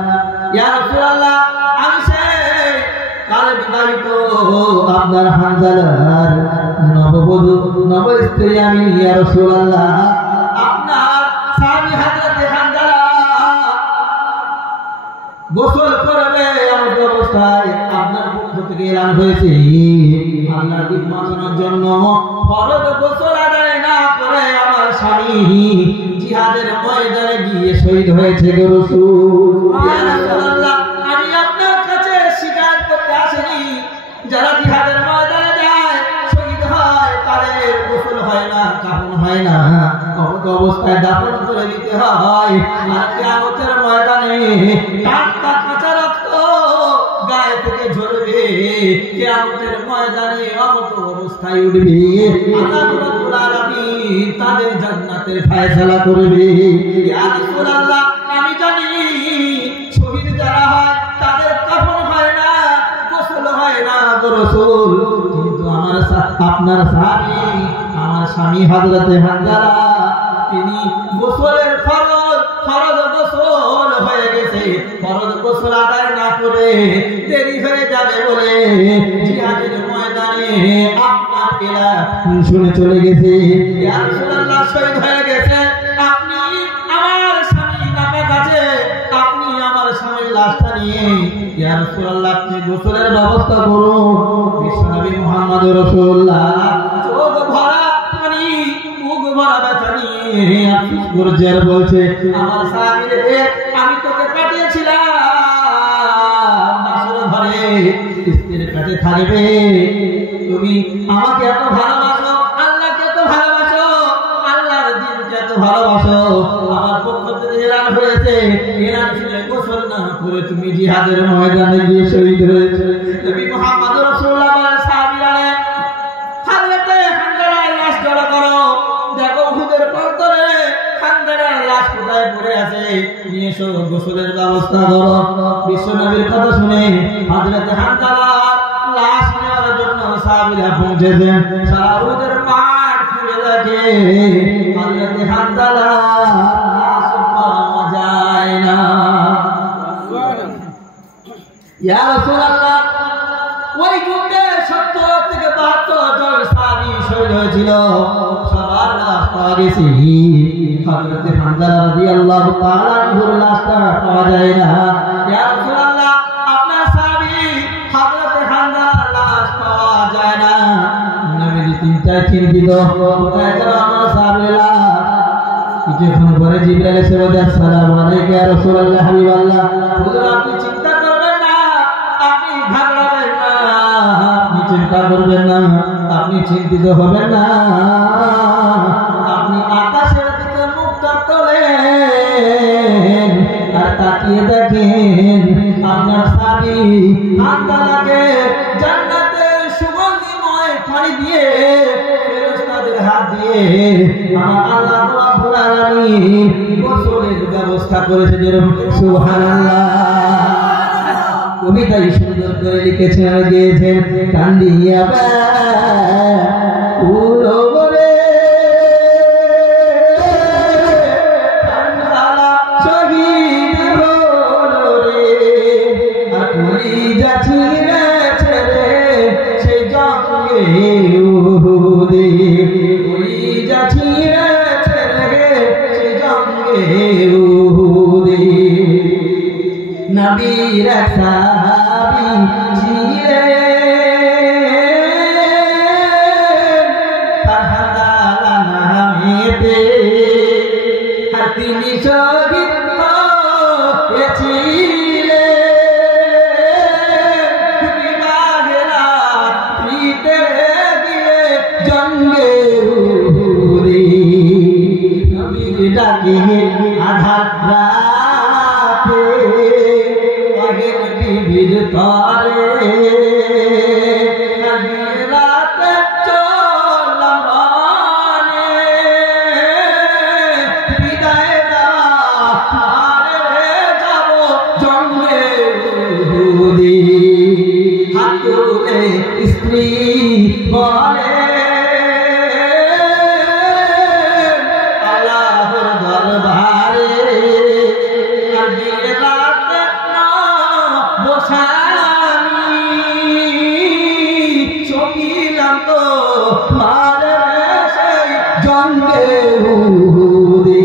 ইয়া রাসূলুল্লাহ, আমি সেই কাল বিবাহিত আপনার হানজালার নববধূ, নব স্ত্রী আমি, ইয়া রাসূলুল্লাহ। আপনার স্বামী হযরত হানজালা গোসল করবে, এমন অবস্থায় আপনার পক্ষ থেকে এলান হয়েছে আল্লাহর দ্বীন বাঁচানোর জন্য ফরজ গোসল আদায় না করে আমার স্বামী জিহাদের ময়দানে গিয়ে শহীদ হয়েছে। গো রাসূল, ইয়া রাসূলুল্লাহ, আমি আপনার কাছে শিকায়ত করতে আসিনি, যারা জিহাদের ময়দানে যায় শহীদ হয় তাদের গোসল হয় না, কাফন হয় না, অবস্থায় দাফন করে দিতে হয়, আর কিয়ামতের ময়দানে টাটকা কাঁচা রক্ত গায়ে থেকে ঝরবে, কিয়ামতের ময়দানে অমত অবস্থায় উঠবে, আল্লাহ রাব্বুল আলামিন তাদের জান্নাতের ফয়সালা করবে। ইয়া রাসূলুল্লাহ, আমি জানি শহীদ যারা হয় তাদের কাফন হয় না, গোসল হয় না গো রাসূল, কিন্তু আপনার সাহাবী, আমার স্বামী হযরত হানজালা, তিনি গোসলের ফরজ গোসল হয়ে গেছে, ফরজ গোসল আদায় না করে দেরি হয়ে যাবে বলে জিহাদের ময়দানে আপনার এলান শুনে চলে গেছে। ইয়া রাসূলুল্লাহ, শহীদ হয়ে গেছে, আপনি আমার স্বামী নাপাক আছে, আপনি আমার স্বামীর লাশটা নিয়ে ইয়া রাসূলুল্লাহ আপনি গোসলের ব্যবস্থা করুন। বিশ্বনবী মুহাম্মদ রাসূলুল্লাহ চোখ ভরা পানি মুখ ভরা ব্যথা নিয়ে আফসোস করছে আর বলছে, আমার সাহাবী রে, আমি তোকে পাঠিয়েছিলাম বাসর ঘরে স্ত্রীর কাছে থাকবে, তুমি আমাকে এত ভালোবাসো, আল্লাহকে এত ভালোবাসো, আল্লাহর দ্বীনকে এত ভালোবাসো, আমার পক্ষ থেকে এলান হয়েছে, এলান শুনে গোসল না করে তুমি জিহাদের ময়দানে গিয়ে শহীদ হয়েছে। নবী মুহাম্মদ রাসূলুল্লাহ বলেন, সাহাবীরা রে, হযরতে হামজার লাশ জড়ো করো, দেখো উহুদের প্রান্তরে হামজার লাশ কোথায় পড়ে আছে, নিয়ে এসো, গোসলের ব্যবস্থা করো। বিশ্বনবীর কথা শুনে হযরতে হামজার লাশ নেওয়ার জন্য সাহাবীরা পৌঁছেছেন। সারা উহুদের মাঠ ঘুরে দেখে হযরতে হামজার লাশ পাওয়া যায় না। ইয়া রাসূলুল্লাহ, ওই যুদ্ধে 70 থেকে 72 জন সাহাবী শহীদ হয়েছিল, সবার লাশ পাওয়া গেছে, হযরতে হামজা রাদিয়াল্লাহু তাআলা আনহুর লাশটা পাওয়া যায় না। ইয়া রাসূলুল্লাহ, আপনার সাহাবী হযরতে হামজার লাশ পাওয়া যায় না। নবী চিন্তা চিন্তিত, কোথায় গেল আমার সাহাবীর লাশ? কিছুক্ষণ পরে জিবরাইল এসে বলে, আসসালামু আলাইকা ইয়া রাসূলুল্লাহ, হাবিবাল্লাহ, হুজুর আপনি চিন্তা করবেন না, আপনি ঘাবড়াবেন না, আপনি চিন্তা করবেন না, আপনি চিন্তিত হবেন না, আপনি আকাশের দিকে মুখটা তোলেন আর তাকিয়ে দেখেন আপনার স্বামী আল্লাহকে জান্নাতের সুগন্ধিময় পানি দিয়ে ফেরেশতাদের হাত দিয়ে আমার আল্লাহ রাব্বুল আলামিন গোসলের ব্যবস্থা করেছে। সুবহানাল্লাহ। কবিতাই সুন্দর করে লিখেছেন আর গেয়েছেন, কান্দিয়া উলো বলে কান্দালা শহীদ হলো রে, আর কলিজা ছিঁড়েছে রে সেই জঙ্গে উহুদে, কলিজা ছিঁড়েছে রে সেই জঙ্গে উহুদে। নবীর সাহাবী ছিলেন তাহারা নামেতে, আর তিনি শহীদ হয়েছিলেন বিবাহে রাত্রিতে গিয়ে জঙ্গে উহুদে। নবীর ডাকে আঘাত রাতে বিবির তরে রাতে চললাম বনে, বিদায় দেওয়ারে যাব জঙ্গে উহুদে। হাত তুলে স্ত্রী বলে, আল্লাহর দরবারে আর দিয়ে রাতে বসানি চকিলাম তো মারে সেই জঙ্গে উহুদে।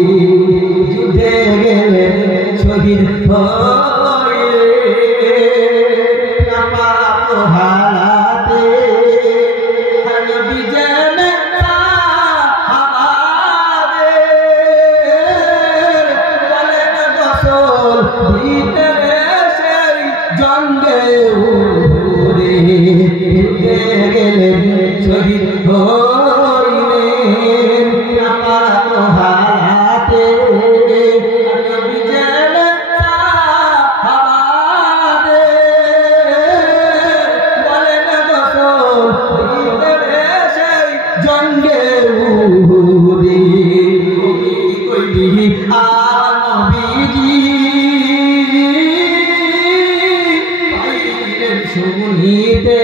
যুদ্ধে গেলে শহীদ হয়ে কাপাত হালাতে, নবী জেনে আমাদের বলেন গোসল দিতে জঙ্গে উহুদে। যুদ্ধে গেলেন শহীদ হইলেন কাপাত হাতে, নবী জেনে আমাদের বলেন গোসল দিতে সেই জঙ্গে উহুদে। কইলি আর নবীজি শুনিতে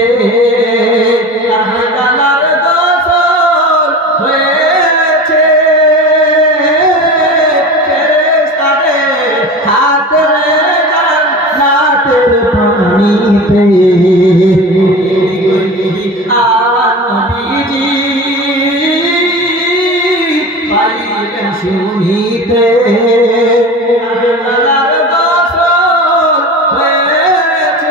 কালার গোসল হয়েছে, ফেরেশতাদের হাতের জান্নাতের পানিতে। আর নবীজি পাইলেন শুনিতে কালার গোসল হয়েছে,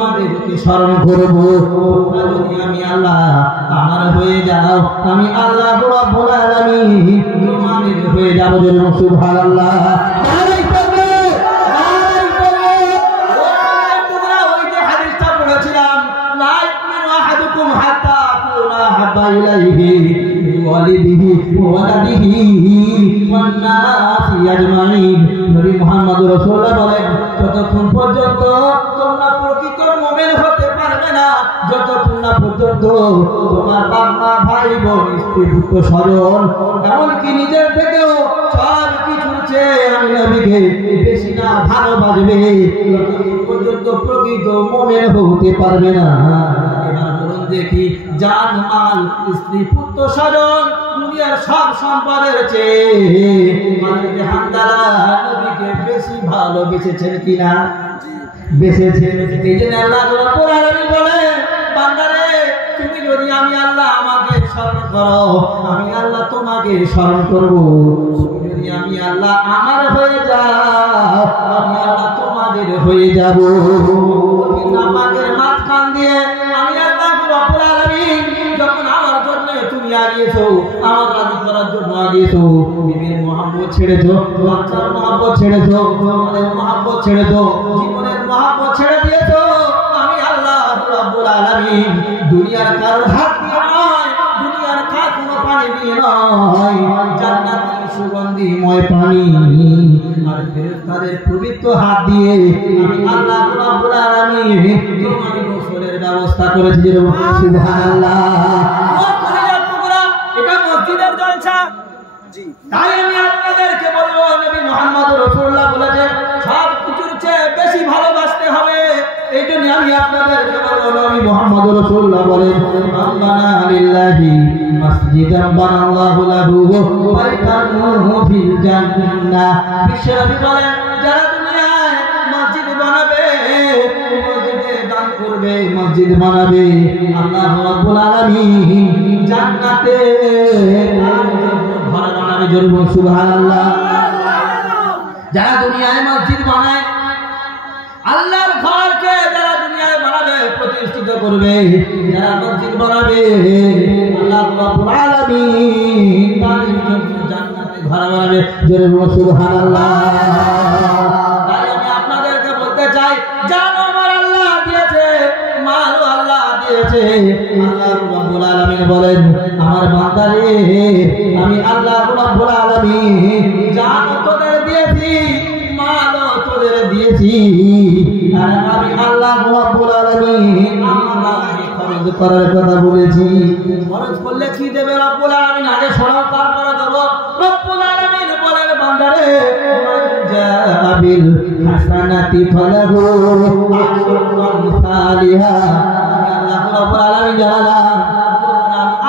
মাটিতে স্মরণ করবো। যদি আমি আল্লাহ আমার হয়ে যাও, আমি আল্লাহ রাব্বুল আলামিন তোমাদের হয়ে যাবো। সুবহানাল্লাহ। ওই যে হাদিসটা পড়েছিলাম, লা ইউমিনু আহাদুকুম হাত্তা আকুনা হাব্বা ইলাইহি ওয়ালিদিহি ওয়ালাদিহি ওয়ান নাসি আজমাইন। নবী মুহাম্মদ রাসূলুল্লাহ বলেন, যতক্ষণ পর্যন্ত তোমরা প্রকৃত মুমিন হতে পারবে না, যতক্ষণ না পর্যন্ত তোমার বাবা ভাই বোন স্ত্রী পুত্র স্বজন এমনকি নিজের থেকেও সব কিছুর চেয়ে আমি নবীকে বেশি না ভালোবাসবে, ততক্ষণ পর্যন্ত প্রকৃত মুমিন হতে পারবে না। এবার বলুন দেখি, জান মাল স্ত্রী পুত্র স্বজন দুনিয়ার সব সম্পদের চেয়ে হযরত হামদালা নবীকে বেশি ভালোবেসেছেন কিনা? বেসেছেন। এই জন্য আল্লাহ রাব্বুল আলামিন বলেন, বান্দারে তুমি যদি আমি আল্লাহ আমাকে স্মরণ করো, আমি আল্লাহ তোমাকে স্মরণ করব। তুমি যদি আমি আল্লাহ আমার হয়ে যাও, আমি আল্লাহ তোমাদের হয়ে যাব। নামাজের মাঝখান দিয়ে আমি আল্লাহ রাব্বুল আলামিন যখন আমার জন্য তুমি আগিয়েছো, আমার রাজি করার জন্য আগিয়েছো, বিবির মহব্বত ছেড়েছো, বাচ্চার মহব্বত ছেড়েছো, আমাদের মহব্বত ছেড়েছো, জীবনের মহব্বত ছেড়ে দিয়েছো, আমি আল্লাহ রাব্বুল আলামিন দুনিয়ার কারো হাত দিয়ে নয়, দুনিয়ার কোনো পানি দিয়ে নয়, জান্নাতি সুগন্ধিময় পানি আর ফেরেশতাদের পবিত্র হাত দিয়ে আমি আল্লাহ রাব্বুল আলামিন তোমার গোসলের ব্যবস্থা করেছি। সুবহানাল্লাহ। এটা মসজিদের জলসা। তাই আমি আপনাদেরকে বলবো, নবী মুহাম্মদ রাসূলুল্লাহ বলেছেন সব কিছুর চেয়ে বেশি ভালোবাসতে হবে। এই জন্য আমি আপনাদেরকে বলবো, নবী মুহাম্মদ রাসূলুল্লাহ বলেন, আল্লাহনা লিল্লাহি মসজিদান বানাল্লাহু লাহু বাইতান ফিল জান্নাহ। বিশ্বনবী বলেন, যারা দুনিয়ায় মসজিদ বানাবে, মসজিদে দান করবে, মসজিদ বানাবে, আল্লাহ রাব্বুল আলামিন জান্নাতে ঘর বানাবে। জোরে সুবহানাল্লাহ। যারা দুনিয়ায় মসজিদ বানায়, আল্লাহর ঘরকে যারা দুনিয়ায় বানাবে, প্রতিষ্ঠিত করবে, যারা মসজিদ বানাবে, আল্লাহ রাব্বুল আলামিন তাদের জন্য জান্নাতে ঘর বানাবে। জোরে সুবহানাল্লাহ। তাই আমি আপনাদেরকে বলতে চাই, জানো আমার আল্লাহ দিয়েছে, মালও আল্লাহ দিয়েছে। আল্লাহ রাব্বুল আলামিন বলেন, আমার বান্দারে আমি আল্লাহ রাব্বুল আলামিন জানো তোদের দিয়েছি, মালও তোদের দিয়েছি, আর আমি আল্লাহ রাব্বুল আলামিন আমাকে খরচ করার কথা বলেছি। খরচ করলে কি দেবে রব্বুল আলামিন? আগে শোনাও, তারপরে দেব। রব্বুল আলামিন বলেন, বান্দারে জাবিল হাসানাতি ফালাহু আশরু আমসালিহা। আমি আল্লাহ রাব্বুল আলামিন জানালাম,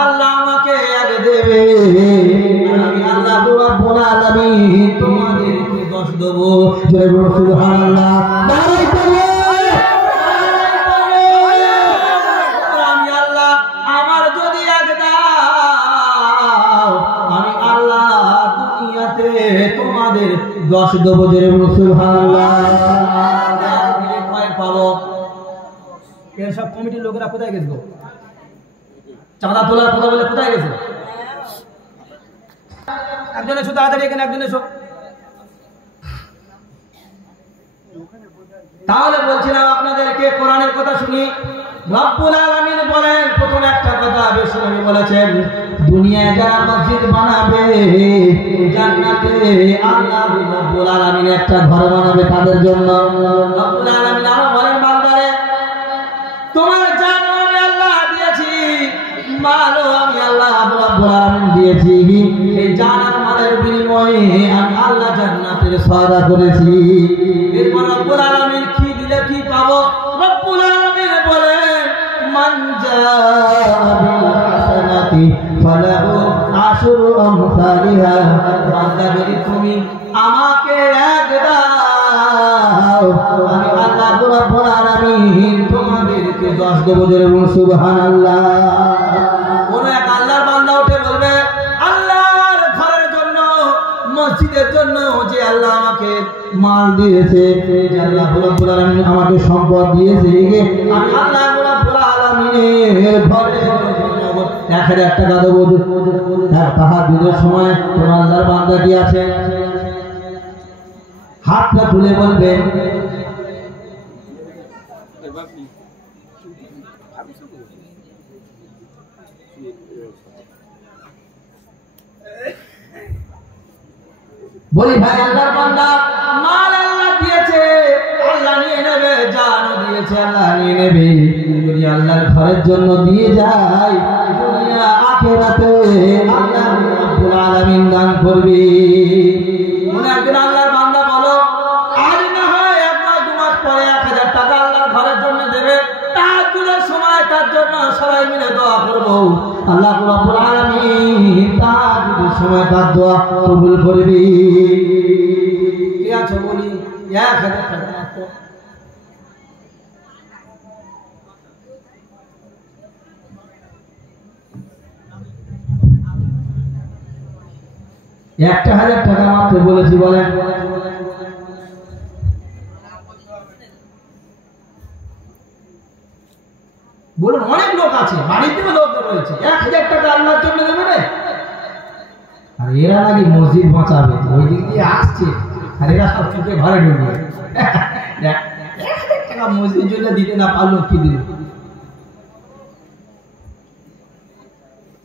আল্লাহ আমাকে আগে দেবে, আমি আল্লাহ রাব্বুল আলামিন তোমাদেরকে 10 দেব। জয় সুবহানাল্লাহ। আমি আল্লাহ আমার যদি এক দাও, আমি আল্লাহ দুনিয়াতে তোমাদের 10 দেব। জয় সুবহানাল্লাহ। কয় পাবো? এর সব কমিটির লোকেরা কোথায় গেছে? চাঁদা তোলার কথা বলে কোথায় গেছে? একজন এসো তাড়াতাড়ি, এখানে একজন এসো। তাহলে বলছিলাম আপনাদেরকে কোরআনের কথা শুনি। রব্বুল আলামিন বলেন, প্রথম একটা কথা বিশ্বনবী বলেছেন, দুনিয়ায় যারা মসজিদ বানাবে, জান্নাতে আল্লাহ রব্বুল আলামিন একটা ঘর বানাবে তাদের জন্য। রব্বুল আলামিন আরো বলেন, বান্দারে তোমার জান আমি আল্লাহ দিয়েছি, মালও আমি আল্লাহ রাব্বুল আলামিন দিয়েছি, এই জান আর মালের বিনিময়ে আমি আল্লাহ জান্নাতের ওয়াদা করেছি। এরপর রব্বুল আলামিন কি দিলে কি পাবো? রব্বুল আলামিন বলেন মান জাআ বিল হাসানাতি ফালাহু আশরু আমসালিহা। বান্দা যদি তুমি আমাকে এক দাও, আমি আল্লাহ রব্বুল আলামিন তোমাদেরকে 10 দেব। জোরে বলুন সুবহানাল্লাহ। কোন এক আল্লাহর বান্দা উঠে বলবে আল্লাহর ঘরের জন্য, মসজিদের জন্য যে আল্লাহ আমাকে মাল দিয়েছে, যে আল্লাহ রব্বুল আলামিন আমাকে সম্পদ দিয়েছে, আমি আল্লাহ রব্বুল আলামিনের ঘরের জন্য 1000 টাকা দেব। তাহাজ্জুদের সময় কোন আল্লাহর বান্দা কি আছে হাতটা তুলে বলবে বলি ভাই আল্লাহর বান্দা মাল আল্লাহ দিয়েছে, আল্লাহ নিয়ে নেবে, জানও দিয়েছে আল্লাহ নিয়ে নেবে। যদি আল্লাহর ঘরের জন্য দিয়ে যায়, দুনিয়া আখিরাতে আল্লাহ রাব্বুল আলামিন দান করবে। মনে একদিন আল্লাহর বান্দা বলো আজ না হয় 1 মাস 2 মাস পরে 1000 টাকা আল্লাহর ঘরের জন্য দেবে। তাহাজ্জুদের সময় তার জন্য সবাই মিলে দোয়া করব, আল্লাহ রাব্বুল আলামিন তাহাজ্জুদের সময় তার দোয়া কবুল করবে। কি আছে বলি 1000 টাকা মাত্র। একটা 1000 টাকা মাত্র বলেছি, বলেন বলুন। অনেক লোক আছে, বাড়িতেও লোক রয়েছে, 1000 টাকা আল্লাহর জন্য দেবে না। আর এরা নাকি মসজিদ বাঁচাবে, ওই দিক দিয়ে আসছে, আর এরা সব চুপে ঘরে ঢুকবে। 1000 টাকা মসজিদ জন্য দিতে না পারলো কি দিল?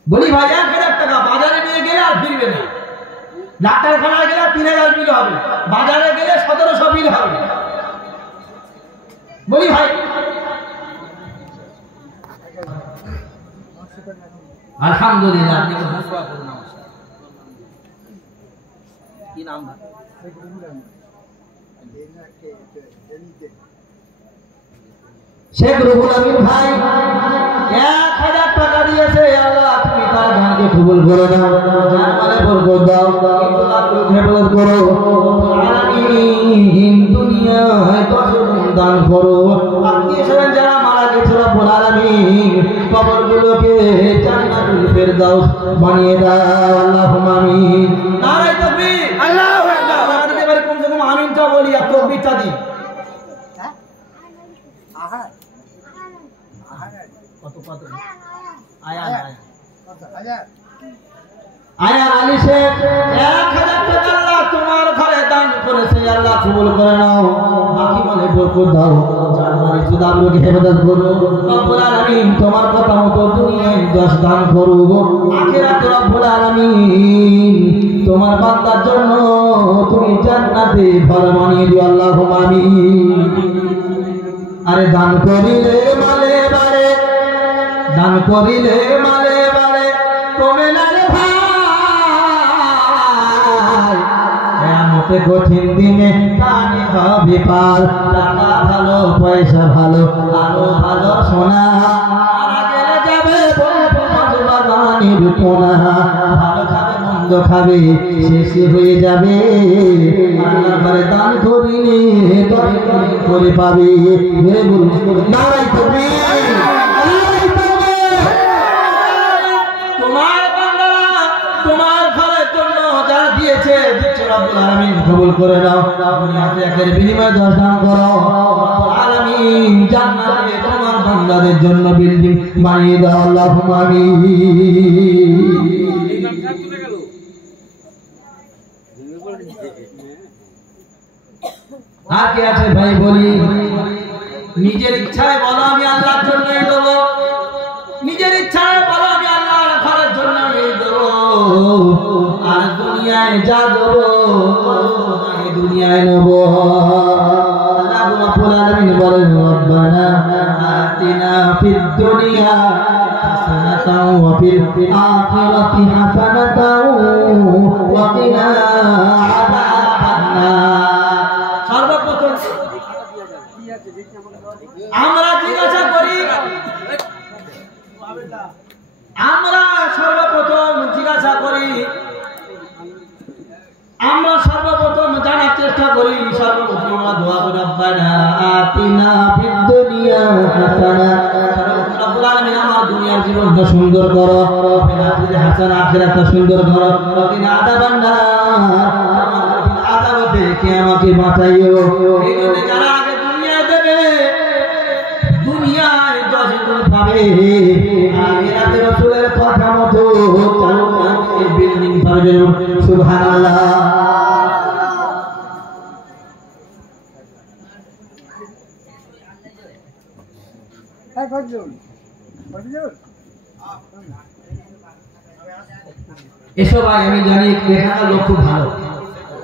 বলি ভাই 1000 টাকা বাজারে নিয়ে গেলে আর ফিরবে না। ডাক্তারখানায় গেলে 3000 বিল হবে, বাজারে গেলে 1700 বিল হবে। বলি ভাই আলহামদুলিল্লাহ। কি নাম? শেখ রুহুল আমিন ভাই 1000 টাকা দিয়েছে। আল্লাহ তুমি তার দানকে কবুল করে দাও, জান মালে বরকত দাও, কিন্তু তার হেফাজত করো। আলামিন দুনিয়ায় 10 গুণ দান করো। আত্মীয়-স্বজন যারা মারা গেছে রব্বুল আলামিন কবরগুলোকে জান্নাতুল ফেরদাউস বানিয়ে দাও। আল্লাহুম্মা আমিন। নারে তাকবীর, আল্লাহু আকবার। আমাদের এবারে কমসে কম আমিনটা বলি, আর তাকবীরটা দিই। আয়ার আলী শেখ 1000 টাকা আল্লাহ তোমার ঘরে দান করেছে, আল্লাহ কবুল করে নাও। বাকি বলে বরকত দাও, যার মানে সুদাগুলোকে হেফাজত করো। রব্বুল আলামিন তোমার কথা মতো দুনিয়ায় 10 দান করব, আখিরাতে রব্বুল আলামিন তোমার বান্দার জন্য তুমি জান্নাতে ঘর বানিয়ে দিও। আল্লাহুম্মা আমিন। আরে দান করিলে মালে বাড়ে, দান করিলে মালে বাড়ে, কমে না রে ভাই। কিয়ামতে কঠিন দিনে দানে হবে পার। টাকা ভালো, পয়সা ভালো, আরো ভালো সোনা, মারা গেলে যাবে বাগানের কোনা। ভালো খাবে মন্দ খাবে, শেষ হয়ে যাবে। আল্লাহর ঘরে দান করিলে তবে করে পাবে। মেরে বলুন নারাই তাকবীর। রব্বুল আলামিন কবুল করে নাও। দুনিয়াতে একের বিনিময়ে 10 দান করো। রব্বুল আলামিন জান্নাতে তোমার বান্দাদের জন্য বিল্ডিং বানিয়ে দাও। আল্লাহুম্মা আমিন। আর কে আছে ভাই বলি? নিজের ইচ্ছায় বলো আমি আল্লাহর জন্যই দেব, নিজের ইচ্ছায় বলো আমি আল্লাহর ঘরের জন্যই দেব। আর দুনিয়ায় যা দেব আমি দুনিয়ায় নেব। আল্লাহ রাব্বুল আলামিন বলেন রব্বানা আতিনা ফিদ দুনিয়া হাসানাতাও ওয়া ফিল আখিরাতি হাসানাতাও ওয়া কিনা আযাবান নার। সর্বপ্রথম আমরা জিজ্ঞাসা করি, আমরা সর্বপ্রথম জানার চেষ্টা করি, সর্বপ্রথম আমরা দোয়া করি রব্বানা আতিনা ফিদ দুনিয়া হাসানা, রব্বুল আলামিন আমার দুনিয়ার জীবনটা সুন্দর করো, ফিল আখিরাতি হাসানা, আখিরাতটা সুন্দর করো, ওয়া কিনা আযাবান নার, আযাব থেকে আমাকে বাঁচাইও। এই জন্য যারা আগে দুনিয়া দেবে দুনিয়ায় 10 গুণ পাবে, আখিরাতে রাসূলের কথা মতো বিল্ডিং পাবে। সুবহানাল্লাহ। এসো ভাই, আমি জানি এখানকার লোক খুব ভালো,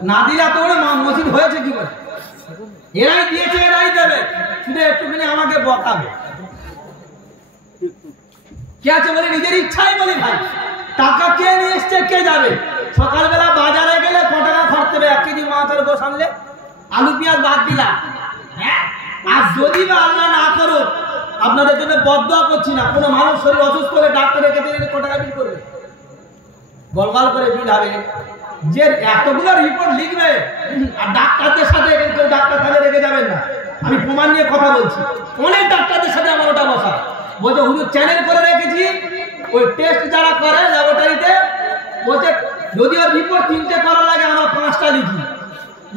না দিলে তো মসজিদ হয়েছে কি করে, এরাই দিয়েছে এরাই দেবে, শুধু একটুখানি আমাকে বকাবে। কে আছে বলে নিজের ইচ্ছাই বলি ভাই, টাকা কে নিয়ে এসছে কে যাবে। সকালবেলা বাজারে গেলে ক টাকা খরচ হবে, 1 কেজি মাছের গোশ আনলে, আলু পেঁয়াজ বাদ দিলাম। হ্যাঁ, আর যদি বা আল্লাহ না করো, আপনাদের জন্য বদদোয়া করছি না, কোনো মানুষ শরীর অসুস্থ হলে ডাক্তারের কাছে গেলে ক টাকা বিল করবে, গলগল করে বিল হবে। যে এতগুলো রিপোর্ট লিখবে আর ডাক্তারদের সাথে ডাক্তার তাহলে রেখে যাবেন না, আমি প্রমাণ নিয়ে কথা বলছি। অনেক ডাক্তারদের সাথে আমার ওটা বসা, বলছে হুজুর চ্যানেল করে রেখেছি, ওই টেস্ট যারা করে ল্যাবরেটরিতে বলছে যদি ওর রিপোর্ট 3টে করা লাগে আমরা 5টা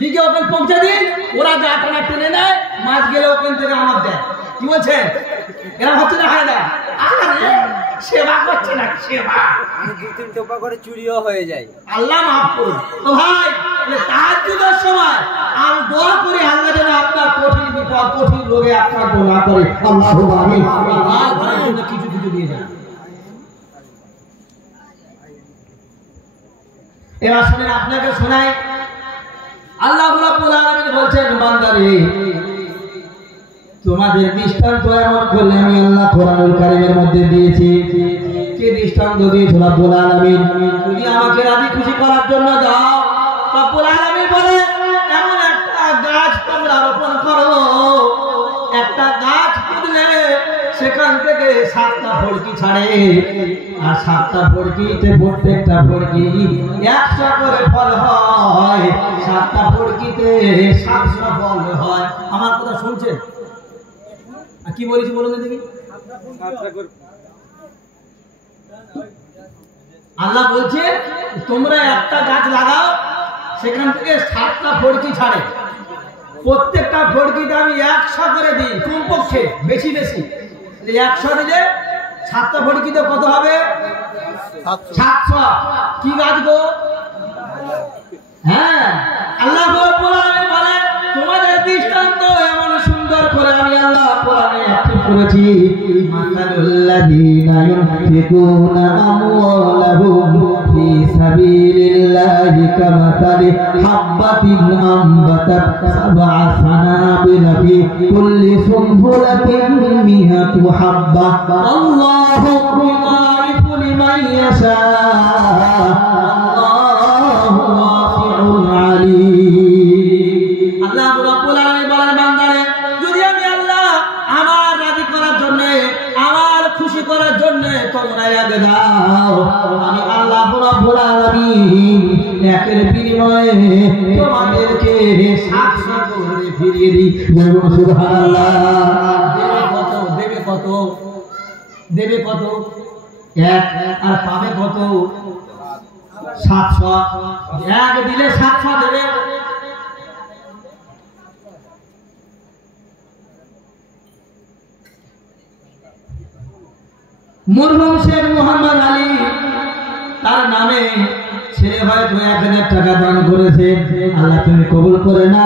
লিখে ওখানে পৌঁছে দিই, ওরা যা টানা টেনে নেয়, মাছ গেলে ওখান থেকে আমার দেয়। কি বলছেন, এরা হচ্ছে না হয় না, সেবা করছে না, সেবা 2-3 টোপা করে চুরিও হয়ে যায়, আল্লাহ মাফ করুন। তো ভাই তাহাজ্জুদের সময় আর দোয়া করি আল্লাহ যেন আপনার কঠিন বিপদ কঠিন রোগে আপনার দোয়া করে, আল্লাহু আমিন, আল্লাহ জন্য কিছু কিছু দিয়ে যান। এবার শুনেন, আপনাকে শোনাই, আল্লাহ রাব্বুল আলামিন বলছেন বান্দারে তোমাদের দৃষ্টান্ত এমন করলে আমি আল্লাহ কোরআনুল কারীমের মধ্যে দিয়েছি। কি দৃষ্টান্ত দিয়েছে রব্বুল আলামিন, তুমি আমাকে রাজি খুশি করার জন্য দাও। রব্বুল আলামিন বলে এমন একটা গাছ তোমরা রোপণ করো, একটা গাছ পুঁতলে সেখান থেকে 7টা ফড়কি ছাড়ে, আর 7টা ফড়কিতে প্রত্যেকটা ফড়কি 100 করে ফল হয়, 7টা ফড়কিতে 700 ফল হয়। আমার কথা শুনছেন? কি বলেছি বলুন দেখি। আল্লাহ বলছে তোমরা একটা গাছ লাগাও, সেখান থেকে 7টা ফড়কি ছাড়ে, প্রত্যেকটা ফড়কিতে আমি 100 করে দিই, কমপক্ষে, বেশি 100 দিলে 7টা ফড়কিতে কত হবে? 700। কি গাছ গো? হ্যাঁ, আল্লাহ বলে তোমাদের দৃষ্টান্ত এমন সুন্দর করে আমি আল্লাহ কোরআনে ঠিক করেছি। মাসালুল্লাযীনা ইউনফিকুনা আমওয়ালাহুম ফি সাবিলিল্লাহি কামাসালি হাববাতিন আম্বাতাত 7 সানাবিলা ফি কুল্লি সুনবুলাতিন মিআতু হাব্বা আল্লাহু ইউদাইফু লিমান ইয়াশা আল্লাহু ওয়াসিউন আলীম। আল্লাহ রাব্বুল আলামিন বলেন বান্দারে, যদি আমি আল্লাহ আমার রাজি করার জন্য, আমার খুশি করার জন্য তোমরা আগে দাও, আমি আল্লাহ রাব্বুল আলামিন একের বিনিময়ে তোমাদেরকে 700 করে ফিরিয়ে দিই। সুবহানাল্লাহ। দেবে কত? দেবে কত? 1, আর পাবে কত? 700। 1 দিলে 700 দেবে। মরহুম শেখ মোহাম্মদ আলী, তার নামে ছেলে হয়তো 1000 টাকা দান করেছে, আল্লাহ তুমি কবুল করে না।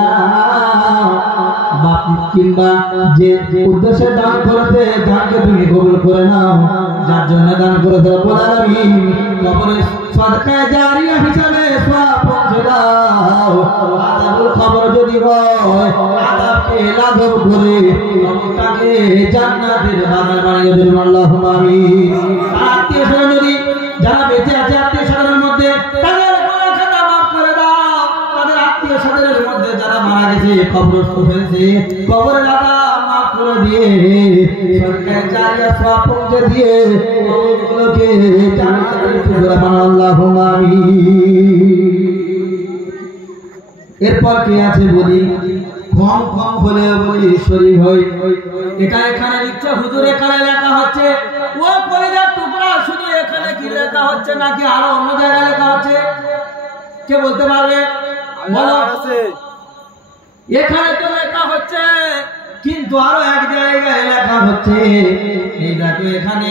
বাপ কিংবা যে উদ্দেশ্যে দান করেছে তাকে তুমি কবুল করে নাও, যার জন্য দান করেছে রব্বুল আলামিন কবরে সদকা জারিয়া হিসাবে সওয়াব পৌঁছে দাও। আযাবুল কবর যদি হয়, আযাবকে লাঘব করে কবরটাকে জান্নাতের বাগান বানিয়ে দিন। আল্লাহুম্মা আমিন। আত্মীয় স্বজন যদি কবরস্থ হয়েছে, কবরের আযাব মাফ করে দিয়ে সরকার জারিয়া সওয়াব পৌঁছে দিয়ে কবরগুলোকে জান্নাতের টুকরা বানাও আল্লাহুম্মা আমিন। এরপর কি আছে বলি, কম কম হলে বলি শরীর হই। এটা এখানে লিখছে হুজুর, এখানে লেখা হচ্ছে ও কলিজার টুকরা, শুধু এখানে কি লেখা হচ্ছে নাকি আরো অন্য জায়গায় লেখা হচ্ছে? কে বলতে পারবে? বলো। এখানে তো লেখা হচ্ছে, কিন্তু আরো এক জায়গায় লেখা হচ্ছে। এই দেখো এখানে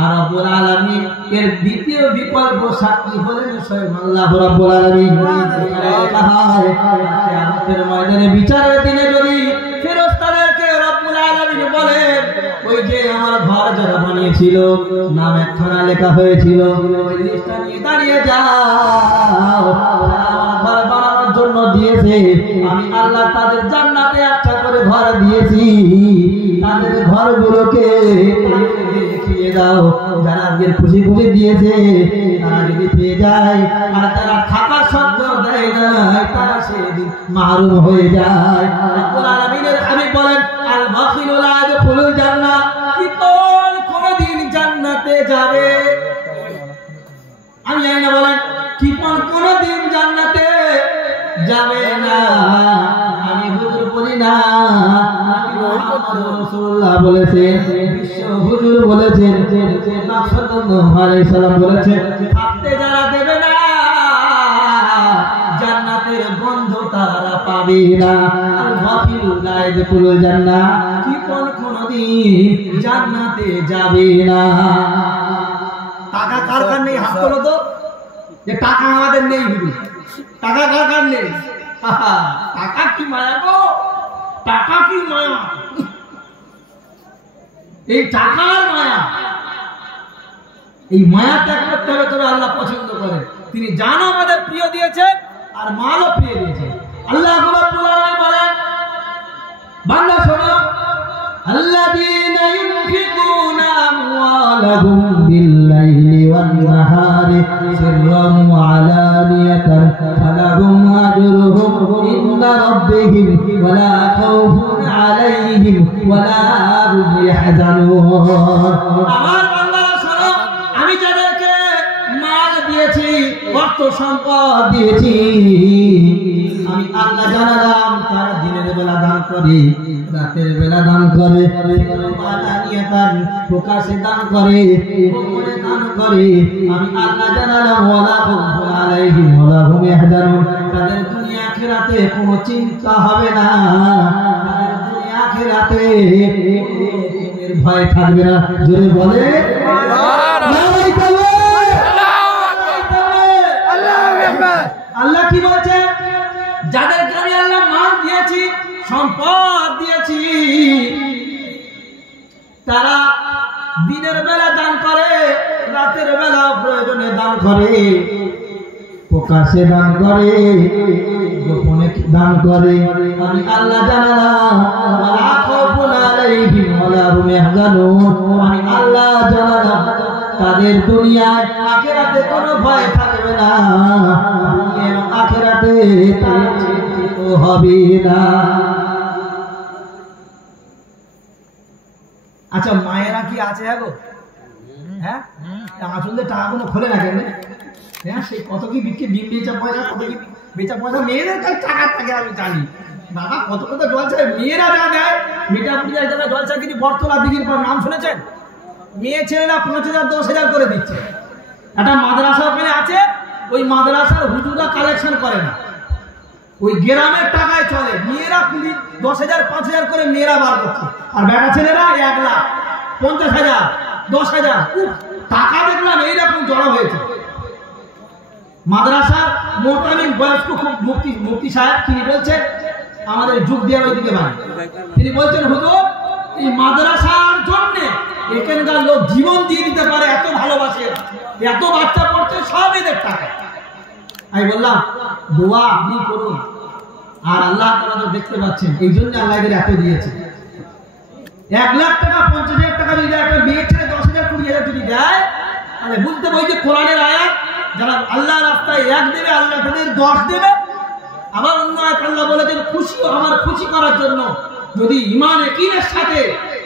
আর রব্বুল আলামিন এর দ্বিতীয় বিকল্প সাক্ষী হলেন স্বয়ং আল্লাহ রাব্বুল আলামিন। কিয়ামতের ময়দানে বিচারের দিনে যদি ফেরেশতাদেরকে রব্বুল আলামিন বলেন, ওই যে আমার ঘর যারা বানিয়েছিল, নাম একখানা লেখা হয়েছিল, ওই লিস্টটা নিয়ে দাঁড়িয়ে যাও, ঘর বানানোর জন্য দিয়েছে, আমি আল্লাহ তাদের জান্নাতে একটা করে ঘর দিয়েছি, তাদের ঘরগুলোকে দেখিয়ে দাও। যারা আজকের খুশি খুশি দিয়েছে তারা যদি পেয়ে যায়, আর তারা থাকার সত্ত্বেও দেয় না, তারা সেদিন মাহরুম হয়ে যায়। রব্বুল আলামিনের হাবিব বলেন, আল বাখিলু লা ইয়াদখুলুল জান্নাহ, কি কোনদিন জান্নাতে যাবে? আমি জানি না, বলেন কি কোনদিন জান্নাতে যাবে না? আমি হুজুর বলি না, রাসূলুল্লাহ বলেছেন, বিশ্ব হুজুর বলেছেন, সাল্লাল্লাহু আলাইহি সাল্লাম বলেছেন, থাকতে যারা দেবে না জান্নাতের গন্ধ তারা পাবে না। আল বাখিলু লা ইয়াদখুলুল জান্নাহ, কি কোনদিন জান্নাতে যাবে না। টাকা কার কার নেই? হাত তোলো তো, যে টাকা আমাদের নেই। হুজুর টাকা কার কার নেই? টাকা কি মায়া গো, টাকা কি মায়া, এই টাকার মায়া, এই মায়া ত্যাগ করতে হবে, তবে আল্লাহ পছন্দ করে। তিনি জান আমাদের প্রিয় দিয়েছেন আর মালও প্রিয় দিয়েছেন। আল্লাহ রাব্বুল আলামিন বলেন, বান্দা শোনো, আল্লাযীনা ইউনফিকুনা আমওয়ালাহুম বিল-লাইলি ওয়ান-নাহারি সিররান ওয়া আলানিয়াতান ফালাহুম আজরুহুম ইনদা রাব্বিহিম ওয়া লা খাউফুন আলাইহিম ওয়া লা হুম ইয়াহজানুন। আমার বান্দারা শোনো, আমি যাদেরকে মাল দিয়েছি, অর্থ সম্পদ দিয়েছি, আমি আল্লাহ জানালাম তারা দিনের বেলা দান করে, রাতের বেলা দান করে, প্রকাশে দান করে, গোপনে দান করে। আমি আল্লাহ জানালাম ওয়ালা খাউফুন আলাইহিম ওয়ালা হুম ইয়াহজানুন, তাদের দুনিয়া আখিরাতে কোনো চিন্তা হবে না, তাদের দুনিয়া আখিরাতে কোনো ভয় থাকবে না। জোরে বলে আল্লাহ কি বলছে? যাদেরকে আমি আল্লাহ মাল দিয়েছি, সম্পদ দিয়েছি, তারা দিনের বেলা দান করে, রাতের বেলা প্রয়োজনে দান করে, প্রকাশে দান করে, গোপনে দান করে। আমি আল্লাহ জানালাম ওয়ালা খাউফুন আলাইহিম ওয়ালা হুম ইয়াহজানুন, আমি আল্লাহ জানালাম তাদের দুনিয়ায় আখিরাতে কোনো ভয় থাকবে না, দুনিয়া আখিরাতে তারা চিন্তিত হবে না। আচ্ছা, মায়েরা কি আছে গো? হ্যাঁ, আসলে টাকাগুলো খোলে না কেন? হ্যাঁ, সেই কত কি বিক্রি, ডিম বেচা পয়সা, কত কি বেচা পয়সা, মেয়েদের কাছে টাকা থাকে আমি জানি। বাবা কত কত জলসা মেয়েরা যা দেয়, মিঠাপুরি জায়গায় জলসা কিন্তু বটতলা দিঘির পর নাম শুনেছেন? মেয়ে ছেলেরা 5,000 10,000 করে দিচ্ছে। একটা মাদ্রাসা ওখানে আছে, ওই মাদ্রাসার হুজুরা কালেকশন করে না, ওই গ্রামের টাকায় চলে। মেয়েরা 10,000 5,000 করে মেয়েরা বার করছে, আর বেটা ছেলেরা 1 লাখ 50,000 10,000 টাকা দেখলাম এইরকম জড়ো হয়েছে। মাদ্রাসার মোতামিম বয়স্ক খুব মুফতি সাহেব, তিনি বলছেন, আমাদের যুগ দেওয়ার ওইদিকে বাড়ি, তিনি বলছেন, হুজুর এই মাদ্রাসার জন্য এখানকার লোক জীবন দিয়ে দিতে পারে, এত ভালোবাসে, এত বাচ্চা পড়ছে, সব এদের টাকা। আমি বললাম, দোয়া আপনি করুন, আর আল্লাহ তাআলা তো দেখতে পাচ্ছেন, এই জন্য আল্লাহ এদের এত দিয়েছে। 1 লাখ টাকা 50,000 টাকা যদি একটা মেয়ে ছেলে 10,000 20,000 যদি দেয়, তাহলে বুঝতে পারি যে কোরআনের আয়াত, যারা আল্লাহ রাস্তায় 1 দেবে, আল্লাহ তাদের 10 দেবে, আবার অন্য আয়াত আল্লাহ বলেছেন খুশি আমার খুশি করার জন্য যদি ঈমান ইয়াকিনের সাথে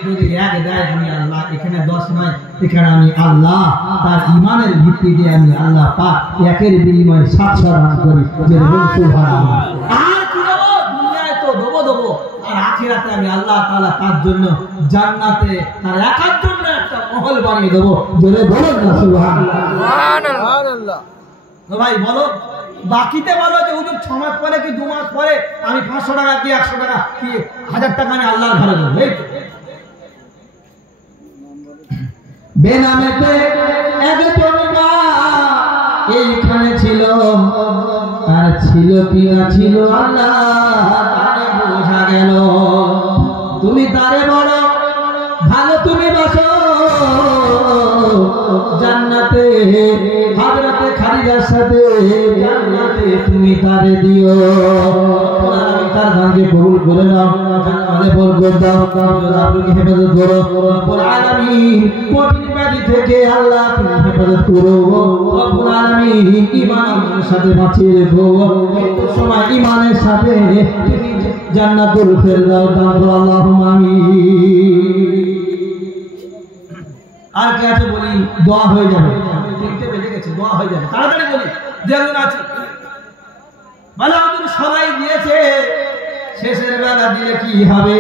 যদি এক দেয় আমি আল্লাহ, এখানে 10 নয়, এখানে আমি আল্লাহ তার ঈমানের ভিত্তিতে আমি আল্লাহ পাক একের বিনিময়ে 700 দান করি। যে সুবহানাল্লাহ। আর কি দেবো? দুনিয়ায় তো দেবো, আর আখিরাতে আমি আল্লাহ তাআলা তার জন্য জান্নাতে তার একার জন্য একটা মহল বানিয়ে দেবো। জোরে বলুন না সুবহানাল্লাহ। সুবহানাল্লাহ। তো ভাই বলো, বাকিতে বলো যে হুজুর 6 মাস পরে কি 2 মাস পরে আমি 500 টাকা কি 100 টাকা কি 1000 টাকা আমি আল্লাহর ঘরে দেবো। বেনামেতে একজন মা এইখানে ছিল, আর ছিল কি না ছিল আল্লাহ তারে বোঝা গেল। তুমি তারে বড় ভালো তুমি বাসো জান্নাতে, হযরতে খাদিজার সাথে জান্নাতে তুমি তারে দিও। তার ভাগ্যে কবুল করে নাও, জান্নাতে বরকত দাও, আপনাকে হেফাজত করো রব্বুল আলামিন। কঠিন ব্যাধি থেকে আল্লাহ তুমি হেফাজত করো রব্বুল আলামিন। ঈমান আমাদের সাথে বাঁচিয়ে রেখো, মৃত্যুর সময় ঈমানের সাথে তুমি জান্নাতুল ফেরদাউস দান করো আল্লাহুম্মা আমিন। আর কে আছে বলি, দোয়া হয়ে যাবে। 3টে বেজে গেছে, দোয়া হয়ে যাবে, তাড়াতাড়ি বলি। যেমন আছে ভালো আমাদের সবাই দিয়েছে, শেষের বেলা দিলে কি হবে?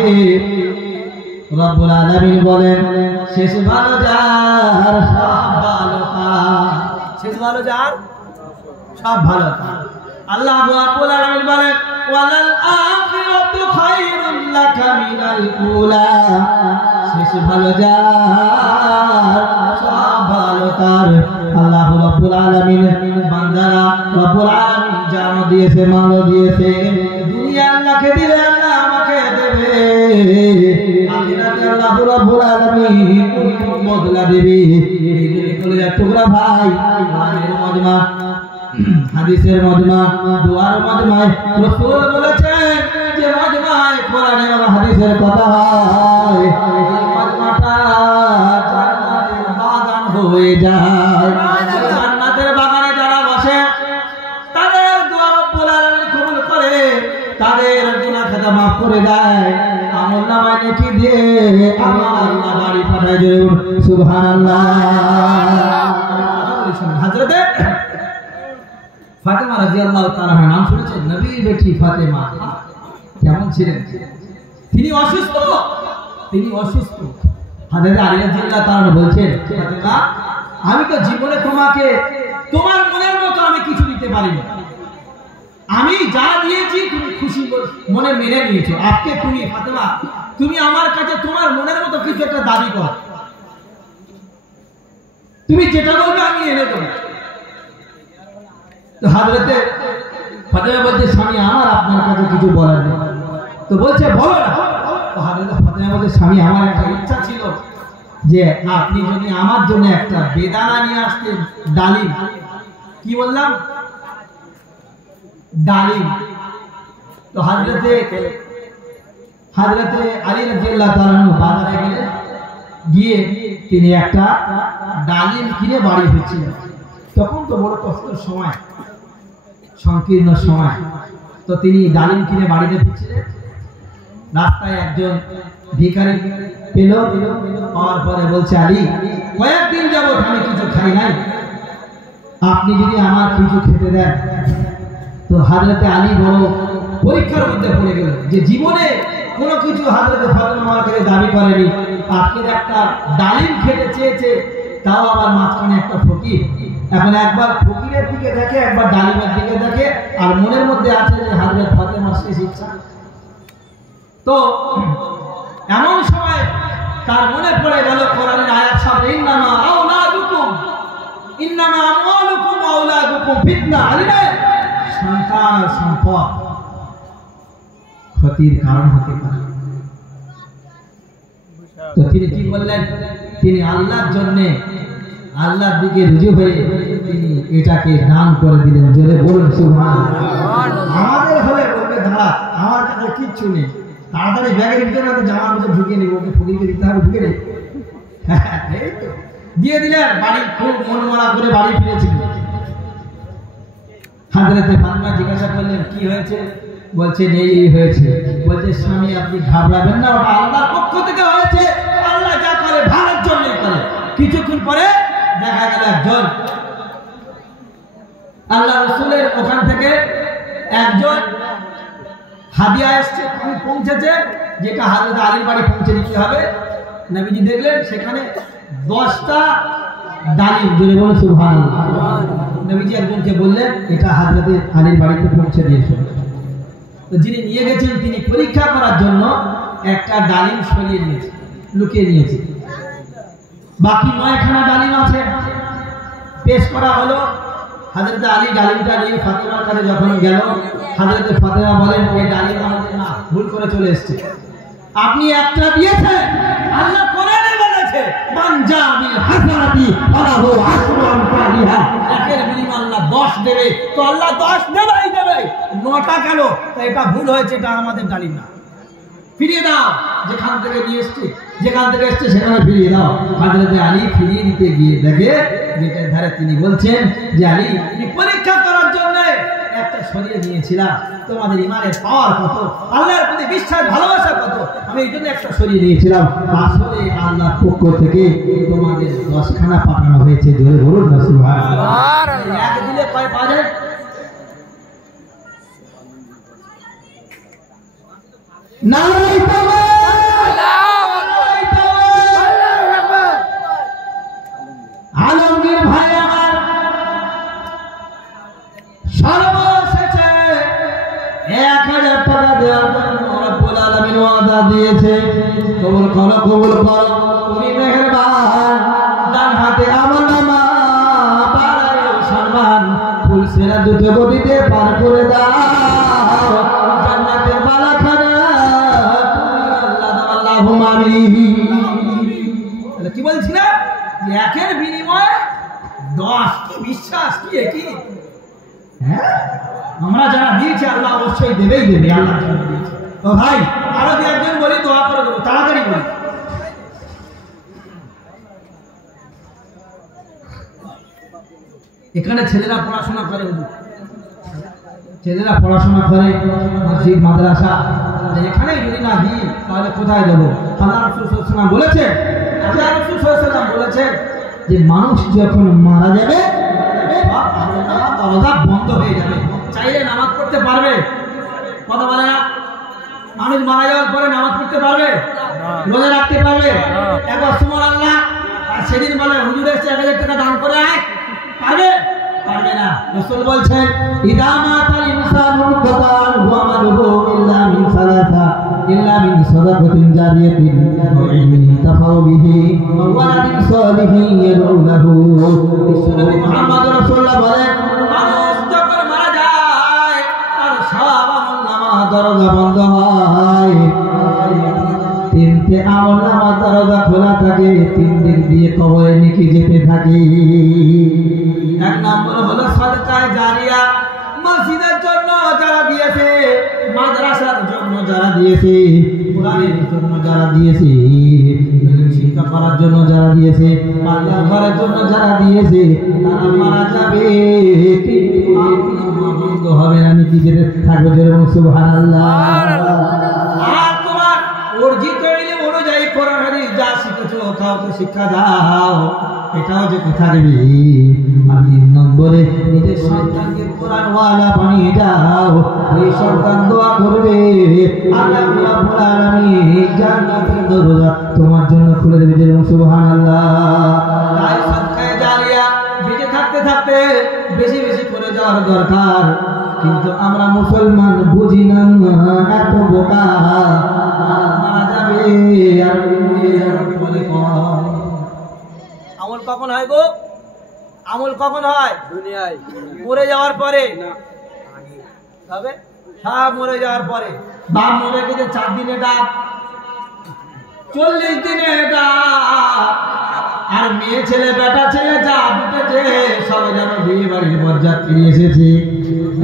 রব্বুল আলামিন বলেন শেষ ভালো যার সব ভালো তার, শেষ ভালো যার সব ভালো তার। আল্লাহ রাব্বুল আলামিন বলেন ওয়ালাল আখিরাতু খায়রুল লাকা মিনাল উলা, শেষ ভালো যার সব ভালো তার। আল্লাহ রাব্বুল আলামিন বান্দারা রব্বুল আলামিন জানো দিয়েছে, মালও দিয়েছে। দুনিয়া আল্লাহকে দিলে আল্লাহ আমাকে দেবে, আখিরাতে আল্লাহ রাব্বুল আলামিন বদলা দেবে। এই যে কলিজা টুকরা ভাই, কোরআনের মজমা, হাদিসের মজমা, দোয়ার মজমায় রাসূল বলেছেন যে মজমায় কোরআন এবং হাদিসের কথা হয়, এই মজমাটা জান্নাতের বাগান হয়ে যায়। জান্নাতের বাগানে যারা বসে তাদের দোয়া রব্বুল আলামিন কবুল করে, তাদের গুনাহ খাতা maaf করে দেয়, আমলনামায় নেকি দিয়ে আল্লাহ বাড়ি পাঠায়। জোরে সুবহানাল্লাহ। হযরতে ফাতেমা রাদিয়াল্লাহু তাআলা নাম শুনেছেন? নবীর বেটি ফাতেমা কেমন ছিলেন? তিনি অসুস্থ, হযরত আলী রাদিয়াল্লাহু তাআলা বলছেন ফাতেমা আমি তো জীবনে তোমাকে তোমার মনের মতো আমি কিছু দিতে পারিনি, আমি যা দিয়েছি তুমি খুশি মনে মেনে নিয়েছো। আজকে তুমি ফাতেমা তুমি আমার কাছে তোমার মনের মতো কিছু একটা দাবি করো, তুমি যেটা বলবে আমি এনে দেবো। তো হযরতে ফাতেমা বলছে স্বামী আমার আপনার কাছে কিছু বলার নেই। তো বলছে বলো না। তো হযরতে ফাতেমা বলছে স্বামী আমার একটা ইচ্ছা ছিল যে আপনি যদি আমার জন্য একটা বেদানা নিয়ে আসতেন, ডালিম। কি বললাম? ডালিম। তো হযরতে আলী রাদিয়াল্লাহু তাআলা বাজারে গেলেন, গিয়ে তিনি একটা ডালিম কিনে বাড়ি ফিরছিলেন। তখন তো বড় কষ্টের সময়, সংকীর্ণ সময়। তো তিনি ডালিম কিনে বাড়িতে ফিরছিলেন, রাস্তায় একজন ভিখারি পেল, পাওয়ার পরে বলছে আলী কয়েকদিন যাবত আমি কিছু খাই নাই, আপনি যদি আমার কিছু খেতে দেন। তো হযরতে আলী বড় পরীক্ষার মধ্যে পড়ে গেলেন যে জীবনে কোনো কিছু হযরতে ফাতেমার কাছে দাবি করেনি, আজকে একটা ডালিম খেতে চেয়েছে, তাও আবার মাঝখানে একটা ফকির। এখন একবার ফকিরের দিকে দেখে, একবার ডালিমের দিকে দেখে, আর মনের মধ্যে আছে যে হযরত ফাতেমার শেষ ইচ্ছা। তো এমন সময় তার মনে পড়ে গেল কোরআনের আয়াত সামনে ইন্নামা আমওয়ালুকুম ওয়া আওলাদুকুম ফিতনা। আলিমে সন্তান সম্পদ ক্ষতির কারণ হতে পারে। তো তিনি কি বললেন? তিনি আল্লাহর জন্য আল্লাহর দিকে রুজু হয়ে তিনি এটাকে দান করে দিলেন। জোরে বলুন সুবহানাল্লাহ। আমাদের হলে বলবে দাঁড়া আমার কাছে কিচ্ছু নেই, তাড়াতাড়ি ব্যাগের ভিতরে জামার ভিতরে ঢুকিয়ে নিব, ওকে ফকিরকে দিতে হবে, ঢুকে নেই, এই তো দিয়ে দিলেন। বাড়ি খুব মন মারা করে বাড়ি ফিরেছিলেন। হাজরতে ফাতেমা জিজ্ঞাসা করলেন কি হয়েছে? বলছে এই হয়েছে। বলছে স্বামী আপনি ঘাবড়াবেন না, ওটা আল্লাহর পক্ষ থেকে হয়েছে। আল্লাহ যা করে ভালোর জন্যই করে। কিছুক্ষণ পরে দেখা গেল একজন আল্লাহ রসুলের ওখান থেকে একজন হাদিয়া এসছে, পৌঁছেছে, যেটা হযরত আলীর বাড়ি পৌঁছে দিতে হবে। নবীজি দেখলেন সেখানে 10টা ডালিম, জোরে বলে সুবহানাল্লাহ। নবীজি একজনকে বললেন এটা হযরত আলীর বাড়িতে পৌঁছে দিয়েছে। তো যিনি নিয়ে গেছেন তিনি পরীক্ষা করার জন্য একটা ডালিম সরিয়ে নিয়েছে, লুকিয়ে নিয়েছে। বাকি 9খানা ডালিম আছে। পেশ করা হলো। হযরত আলী ডালিমটা নিয়ে ফাতেমার কাছে যখন গেল, হযরত ফাতেমা বলেন এই ডালিম আমাদের না, ভুল করে চলে এসেছে। আপনি একটা দিয়েছেন, আল্লাহ কোরআনে বলেছে মান জাবিল হাসানাতি ফালাহু আশরু আমসালিহা, একের বিনিময়ে আল্লাহ 10 দেবে। তো আল্লাহ 10 দেবেই দেবে। 9টা গেল, তো এটা ভুল হয়েছে, এটা আমাদের ডালিম না, ফিরিয়ে দাও। যেখান থেকে নিয়ে এসেছে, যেখান থেকে এসেছে সেখানে ফিরিয়ে দাও। হযরত আলী ফিরিয়ে দিতে গিয়ে দেখে গেটের ধারে তিনি বলছেন যে আলী, তুমি পরীক্ষা করার জন্য একটা সরিয়ে নিয়েছিলাম, তোমাদের ইমানের পাওয়ার কত, আল্লাহর প্রতি বিশ্বাস ভালোবাসা কত, আমি এই জন্য একটা সরিয়ে নিয়েছিলাম। আসলে আল্লাহর পক্ষ থেকে তোমাদের 10খানা পাঠানো হয়েছে। জোরে বলুন না সুবহানাল্লাহ। এক দিলে কয় পাওয়া যায়? নারায়ে তাকবীর, আলমগীর ভাই আমার সর্বশেষে 1000 টাকা দেওয়ার জন্য রব্বুল আলামিন ওয়াদা দিয়েছে। কবুল করো, কবুল করো, তুমি মেহেরবান। ডান হাতে আমলনামা বাড়ায়ও সম্মান, ফুল সেরা দুটো গদিতে পার করে দাও জান্নাতের বালাখানা তুমি আল্লাহ দাও, আল্লাহুম্মা আমিন। তাহলে কি বলছি না যে একের বিনিময়ে 10, কি বিশ্বাস, কি কি। হ্যাঁ, আমরা যারা দিয়েছি আল্লাহ অবশ্যই দেবেই দেবে। আল্লাহ যারা দিয়েছে। তো ভাই আরো দু একজন বলি, দোয়া করে দেবো, তাড়াতাড়ি বলি। এখানে ছেলেরা পড়াশোনা করে, ছেলেরা পড়াশোনা করে, মসজিদ মাদ্রাসা। এখানে যদি না দিই তাহলে কোথায় দেবো? আল্লাহ রাসূল সাল্লাল্লাহু আলাইহি ওয়াসাল্লাম বলেছেন, আল্লাহ রাসূল সাল্লাল্লাহু আলাইহি ওয়াসাল্লাম বলেছেন যে মানুষ যখন মারা যাবে দরজা বন্ধ হয়ে যাবে, চাইলে নামাজ পড়তে পারবে? কথা বলে না? মানুষ মারা যাওয়ার পরে নামাজ পড়তে পারবে? রোজা রাখতে পারবে? একবার সুবহানাল্লাহ, আর সেদিন বলে হুজুর এসে 1000 টাকা দান করে আয়, পারবে? পারবে না। রাসূল বলছেন ইদা মাতাল ইনসানু কাতান ওয়া মালুহু ইল্লা মিন সালাসা, ইল্লা মিন সাদাকাতিন জারিয়াতিন ওয়া ইলমিন তাফাউ বিহি ওয়া ওয়ালাদিন সালিহিন ইয়াদউ লাহু। নবী মুহাম্মদ রাসূলুল্লাহ বলেন মানুষ যখন মারা যায় তার সব আমলনামা দরজা বন্ধ হয়। 3টে আমলনামা দরজা খোলা থাকে, 3 দিক দিয়ে কবরে নেকি যেতে থাকে। এক নম্বর হলো সাদকায়ে জারিয়া, মসজিদের জন্য যারা দিয়েছে, মাদ্রাসার জন্য যারা দিয়েছে, কোরআনের জন্য যারা দিয়েছে, শিক্ষা করার জন্য যারা দিয়েছে, আল্লাহর ঘরের জন্য যারা দিয়েছে, তারা মারা যাবে কিন্তু আমলনামা বন্ধ হবে না, নেকি যেতে থাকবে। যেরকম সুবহানাল্লাহ। আর তোমার অর্জিত ইলম অনুযায়ী কোরআন হাদিস যা শিখেছো কাউকে শিক্ষা দাও, এটাও যেতে থাকবে। আর 3 নম্বরে নিজের সন্তানকে কোরআনওয়ালা বানিয়ে দাও, এই সন্তান দোয়া করবে আল্লাহ রাব্বুল আলামিন জান্নাতের দরজা তোমার জন্য খুলে দেবে। যেরকম সুবহানাল্লাহ। তাই সাদকায়ে জারিয়া বেঁচে থাকতে থাকতে বেশি বেশি করে যাওয়ার দরকার। কিন্তু আমরা মুসলমান বুঝি না, এত বোকা, মারা যাবে আর বলে আমল কখন হয় গো? আমল কখন হয়? দুনিয়ায় মরে যাওয়ার পরে হবে, সব মরে যাওয়ার পরে। বাপ মরে গেছে 4 দিনে ডাক, 40 দিনে ডাক। আর মেয়ে ছেলে বেটা ছেলে যা উঠেছে সব যেন বিয়ে বাড়ির বরযাত্রী এসেছে।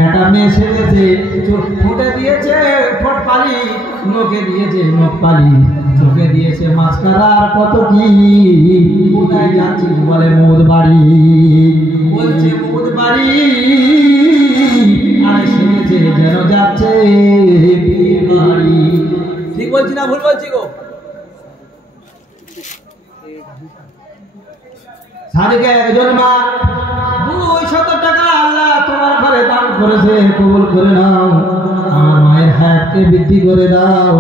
একটা মেয়ে সেজেছে, চোখ ফুটে দিয়েছে ঠোঁট পালি, মুখে দিয়েছে মুখ পালি, চোখে দিয়েছে মাস্কারা, আর কত কি। কোথায় যাচ্ছিস বলে মুদ বাড়ি, বলছে মুদ বাড়ি। যাচ্ছে বিমারি। ঠিক বলছি না ভুল বলছি গো? সাদিকে একজন মা 200 টাকা আল্লাহ তোমার ঘরে দান করেছে, কবুল করে নাও। আমার মায়ের হায়াতকে বৃদ্ধি করে দাও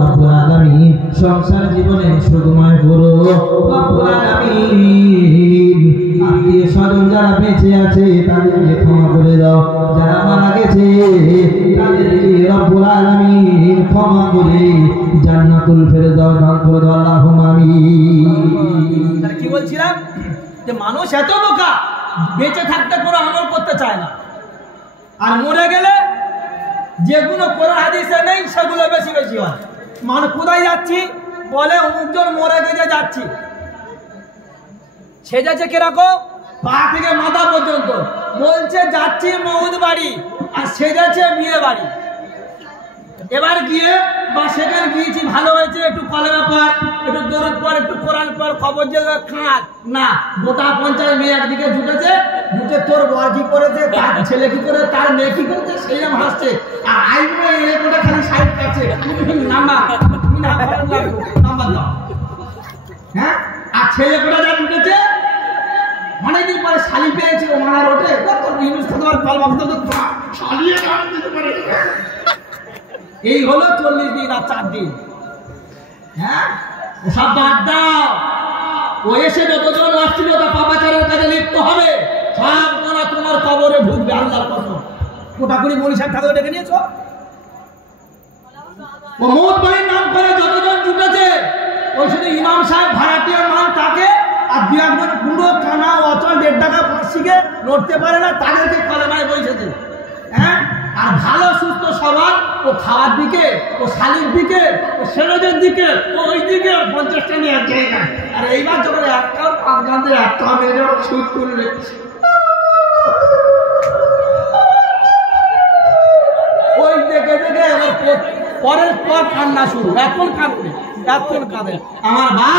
রব্বুল আলামিন। সংসার জীবনে সুখময় করো রব্বুল আলামিন। আত্মীয় স্বজন যারা বেঁচে আছে তাদেরকে ক্ষমা করে দাও, যারা মারা গেছে তাদেরকে রব্বুল আলামিন ক্ষমা করে জান্নাতুল ফেরদাউস দান করে দাও আল্লাহুম্মা আমিন। তাহলে কি বলছিলাম যে মানুষ এত বোকা, বেঁচে থাকতে কোনো আমল করতে চায় না, আর মরে গেলে যেগুলো কোরআন হাদিসে নেই সেগুলো বেশি বেশি হয়। মানুষ কোথায় যাচ্ছি বলে অমুকজন মরে গেছে যাচ্ছি, সেজেছে কিরকম পা থেকে মাথা পর্যন্ত, বলছে যাচ্ছি মহুদ বাড়ি আর সেজেছে বিয়ে বাড়ি। এবার গিয়ে বা সেখানে গিয়েছি ভালো হয়েছে, একটু কলেমা পড়, একটু দরুদ পড়, একটু কোরআন পড়, খবর যে খাঁট না, গোটা পঞ্চায়েত মেয়ে একদিকে জুটেছে, জুটে তোর বর কি করেছে, তার ছেলে কি করে, তার মেয়ে কি করেছে, সেই নাম হাসছে। আর আইনে এরকমটা খালি সাইড কাছে নাম্বার নাম্বার দাও, হ্যাঁ। আর ছেলে কোটা যা জুটেছে অনেকদিন পরে শালি পেয়েছে, ও মার ওঠে তোর ইউজ তোমার ফল মাখতে তো শালিয়ে দিতে পারে। এই হলো 40 দিন আর 4 দিন। হ্যাঁ, সব বাদ দাও। ও এসে যতজন অশ্লীলতা পাপাচারের কাজে লিপ্ত হবে সব গোনা তোমার কবরে ঢুকবে আল্লাহর কসম। কোটাকুড়ি মনীষার ঠাকুর ডেকে নিয়েছো, ও মৌত বাড়ির নাম করে যতজন জুটেছে, ওই শুধু ইমাম সাহেব ভাড়াটিয়া মান তাকে আর 2-1 পুরো কানা অচল 1.5 টাকা ফাঁসিকে লড়তে পারে না, তাদেরকে কলেমায় বসেছে। হ্যাঁ, আর ভালো সুস্থ সবার ও খাওয়ার দিকে, ও শালির দিকে, ও সেরোজের দিকে, ও ওই দিকে 50টা নিয়ে এক জায়গায়। আর এইবার যখন একটা 5 গান্ধে একটা মেরে সুদ করলে ওই দেখে দেখে এবার পরের পর কান্না শুরু। এখন কাঁদবে, এখন কাঁদে। আমার মা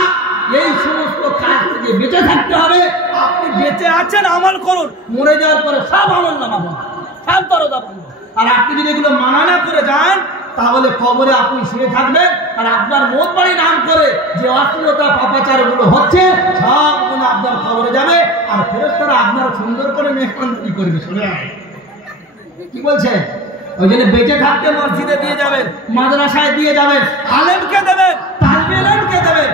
এই সমস্ত কাজ থেকে বেঁচে থাকতে হবে। আপনি বেঁচে আছেন আমল করুন, মরে যাওয়ার পরে সব আমল নামাবো, সব তরদা বন্ধ। আর আপনি যদি এগুলো মানা না করে যান তাহলে কবরে আপনি শুয়ে থাকবেন, আর আপনার মত বাড়ি নাম করে যে অশ্লীলতা পাপাচার গুলো হচ্ছে সবগুলো আপনার কবরে যাবে। আর ফেরেশতারা আপনার সুন্দর করে মেহমানদারি করবে। শুনে কি বলছে? ওই জন্য বেঁচে থাকতে মসজিদে দিয়ে যাবেন, মাদ্রাসায় দিয়ে যাবেন, আলেমকে দেবেন, তালিবে ইলমকে দেবেন,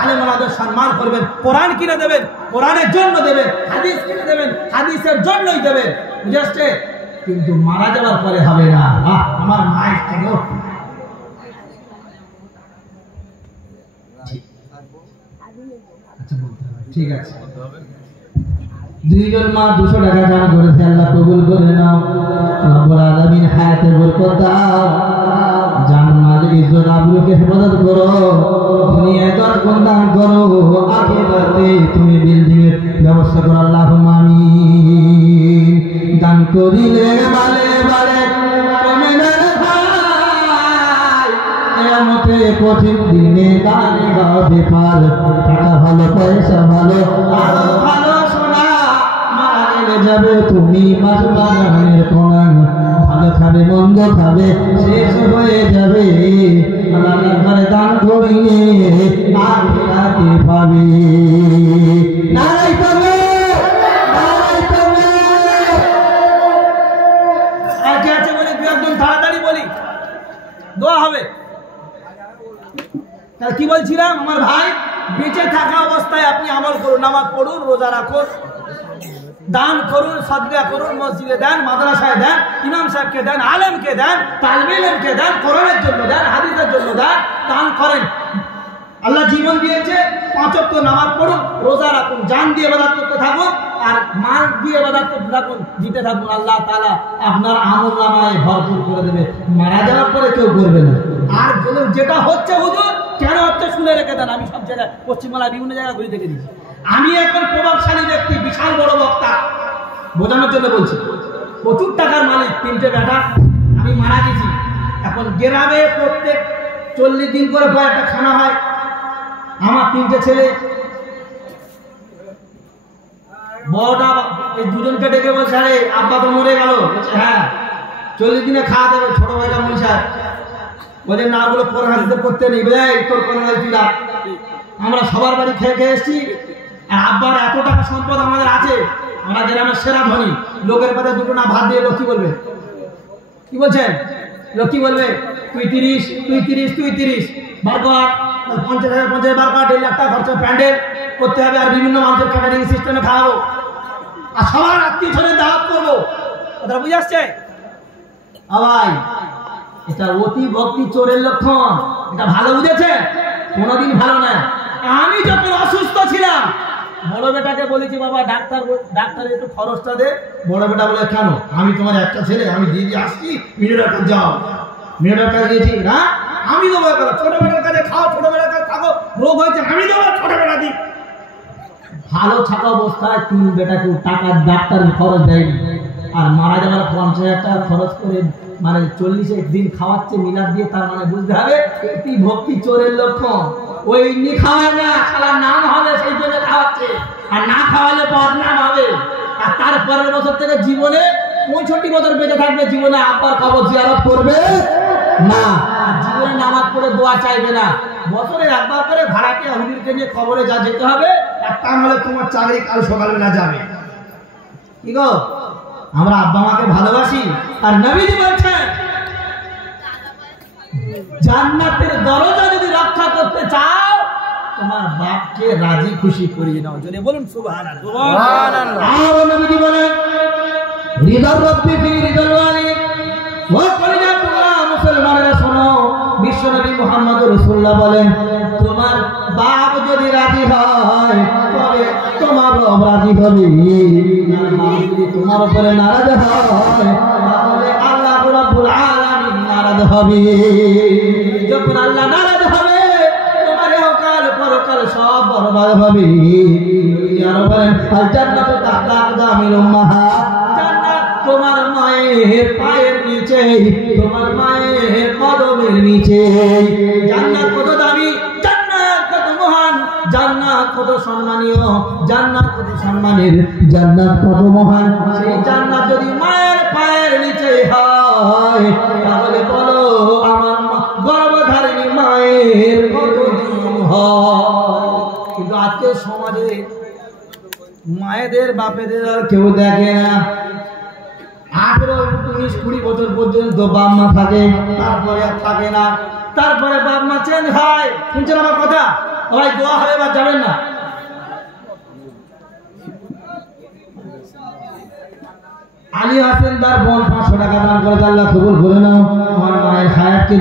আলেম ওলাদের সম্মান করবেন, কোরআন কিনে দেবেন, কোরআনের জন্য দেবেন, হাদিস কিনে দেবেন, হাদিসের জন্যই দেবেন। বুঝে? কিন্তু মারা যাওয়ার পরে হবে না। আমার মায়ের কেন ঠিক আছে, 2 জন মা 200 টাকা দান করেছে, আল্লাহ কবুল করে নাও রব্বুল আলামিন। হায়াতের বরকত দাও, জান মাল ইজ্জত আবরুকে হেফাজত করো, দুনিয়ায় 10 গুণ দান করো, আখিরাতে তুমি বিল্ডিং এর ব্যবস্থা করো আল্লাহুম্মা আমিন। দান করিলে বালে বালে কমে না ভাই, কিয়ামতে কঠিন দিনে দানে হবে পার। টাকা ভালো, পয়সা ভালো, আরো ভালো সোনা, মারা গেলে যাবে তুমি মাছ বাগানের কোনা। ভালো খাবে, মন্দ খাবে, শেষ হয়ে যাবে। আল্লাহর ঘরে দান করিলে আখিরাতে পাবে। নারাই তবে দোয়া হবে। তাহলে কি বলছিলাম আমার ভাই, বেঁচে থাকা অবস্থায় আপনি আমল করুন, নামাজ পড়ুন, রোজা রাখুন, দান করুন, সাদকা করুন, মসজিদে দেন, মাদ্রাসায় দেন, ইমাম সাহেবকে দেন, আলেমকে দেন, তালিবে ইলমকে দেন, কোরআনের জন্য দেন, হাদিসের জন্য দেন, দান করেন। আল্লাহ জীবন দিয়েছে, 5 ওয়াক্ত নামাজ পড়ুন, রোজা রাখুন, জান দিয়ে ইবাদত করতে থাকুন, আর মাল দিয়ে ইবাদত করতে থাকুন, দিতে থাকুন। আল্লাহ তাআলা আপনার আমলনামায় ভরপুর করে দেবে। মারা যাওয়ার পরে কেউ করবে না। আর যেটা হচ্ছে হুজুর কেন হচ্ছে শুনে রেখে দেন। আমি সব জায়গায় পশ্চিমবাংলায় বিভিন্ন জায়গায় ঘুরে দেখে দিচ্ছি। আমি এখন প্রভাবশালী ব্যক্তি, বিশাল বড় বক্তা, বোঝানোর জন্য বলছি। প্রচুর টাকার মালিক, 3টে বেটা, আমি মারা গেছি। এখন গ্রামে প্রত্যেক 40 দিন করে পর একটা খানা হয়। আমার 3টে ছেলে, বড়টা এই 2জনকে ডেকে বলছে, আরে আব্বা তো মরে গেল। বলছে হ্যাঁ, 40 দিনে খাওয়া দেবে। ছোট ভাইটা মনীষা বলে না, ওগুলো কোরআন হাদিসে করতে নেই, তোর কোরআন হাদিস তুই রাখ। আমরা সবার বাড়ি খেয়ে খেয়ে এসছি, আর আব্বার এত টাকা সম্পদ আমাদের আছে, আমরা গ্রামের সেরা ধনী, লোকের পাতে দুটো না ভাত দিয়ে লোক কি বলবে? কি বলছেন? লোক কি বলবে? তুই 30 বার কর, 50,000 বার কর, 1.5 লাখ টাকা খরচা প্যান্ডেল করতে হবে, আর বিভিন্ন মানুষের ক্যাটারিং সিস্টেমে খাওয়াবো, আর সবার আত্মীয় স্বজনের দাওয়াত করবো। কথা বুঝে আসছে? ভাই, এটা অতি ভক্তি চোরের লক্ষণ। এটা ভালো বুঝেছে? কোনোদিন ভালো না। আমি যখন অসুস্থ ছিলাম, বড় বেটাকে বলেছি, বাবা ডাক্তার একটু খরচটা দে। বড় বেটা বলে, কেন? আমি তোমার একটা ছেলে, আমি দিয়ে আসছি, মিনিটের কাছে যাও। মিনিটের কাছে গিয়েছি না, আমি দেবো। ছোট বেটার কাছে খাও, ছোট বেটার কাছে থাকো, রোগ হয়েছে আমি দেবো, ছোট বেটা দিই। ভালো থাকা অবস্থায় 3 বেটাকে টাকা ডাক্তারের খরচ দেয়নি, আর মারা যাওয়ার 50,000 টাকা খরচ করে মানে 40 দিন খাওয়াচ্ছে মিলাদ দিয়ে। তার মানে বুঝতে হবে এটি ভক্তি চোরের লক্ষণ। ওই নি খাওয়ায় না, শালা নাম হবে সেই জন্য খাওয়াচ্ছে, আর না খাওয়ালে বদনাম হবে। আর তারপরের বছর থেকে জীবনে 65 বছর বেঁচে থাকবে, জীবনে আব্বার কবর জিয়ারত করবে না, জীবনে নামাজ পড়ে দোয়া চাইবে না। বছরে একবার করে ভাড়াটিয়া হুজুরকে নিয়ে খবরে যা যেতে হবে, আর তা হলে তোমার চাকরি কাল সকালবেলা যাবে। কি গো, আমরা আব্বা মাকে ভালোবাসি, আর নবীজি বলছেন জান্নাতের দরজা যদি রক্ষা করতে চাও, তোমার বাপকে রাজি খুশি করিয়ে নাও। জোরে বলুন সুবহানাল্লাহ। সুবহানাল্লাহ। আর নবীজি বলেন রিদার রাব্বি ফি রিদাল ওয়ালিদ। ও কলিজা তোমরা মুসলমানেরা শোনো, বিশ্বনবী মুহাম্মদ রাসূলুল্লাহ বলেন, তোমার বাপ যদি রাজি হয় তবে তোমার রব রাজি হবে, আর বাপ যদি তোমার উপরে নারাজ হয় তাহলে আল্লাহ রাব্বুল আলামিন নারাজ হবে। যখন আল্লাহ নারাজ হবে, তোমার ইহকাল পরকাল সব বরবাদ হবে। আর বলেন আল জান্নাতু তাহতা আকদামিল উম্মাহাত, জান্নাত তোমার মায়ের পায়ের নিচে, তোমার মায়ের কদমের নিচে। জান্নাত কত দামি, জান্নাত কত মহান, জান্নাত কত সম্মানীয়, জান্নাত কত সম্মানের, জান্নাত কত মহান। সেই জান্নাত যদি মায়ের পায়ের নিচে হয়, তাহলে বলো আমার গর্ভধারিণী মায়ের কত দাম হয়। কিন্তু আজকে সমাজে মায়েদের বাপেদের আর কেউ দেখে না। 18, 19, 20 বছর পর্যন্ত বাপ মা থাকে, তারপরে আর থাকে না, তারপরে বাপ মা চেঞ্জ হয়। শুনছেন আমার কথা? ভাই দোয়া হবে বা যাবেন না? আলী হাসান তার বোন 500 টাকা দান করে, আল্লাহ কবুল করে নাও। আমার মায়ের হায়াতকে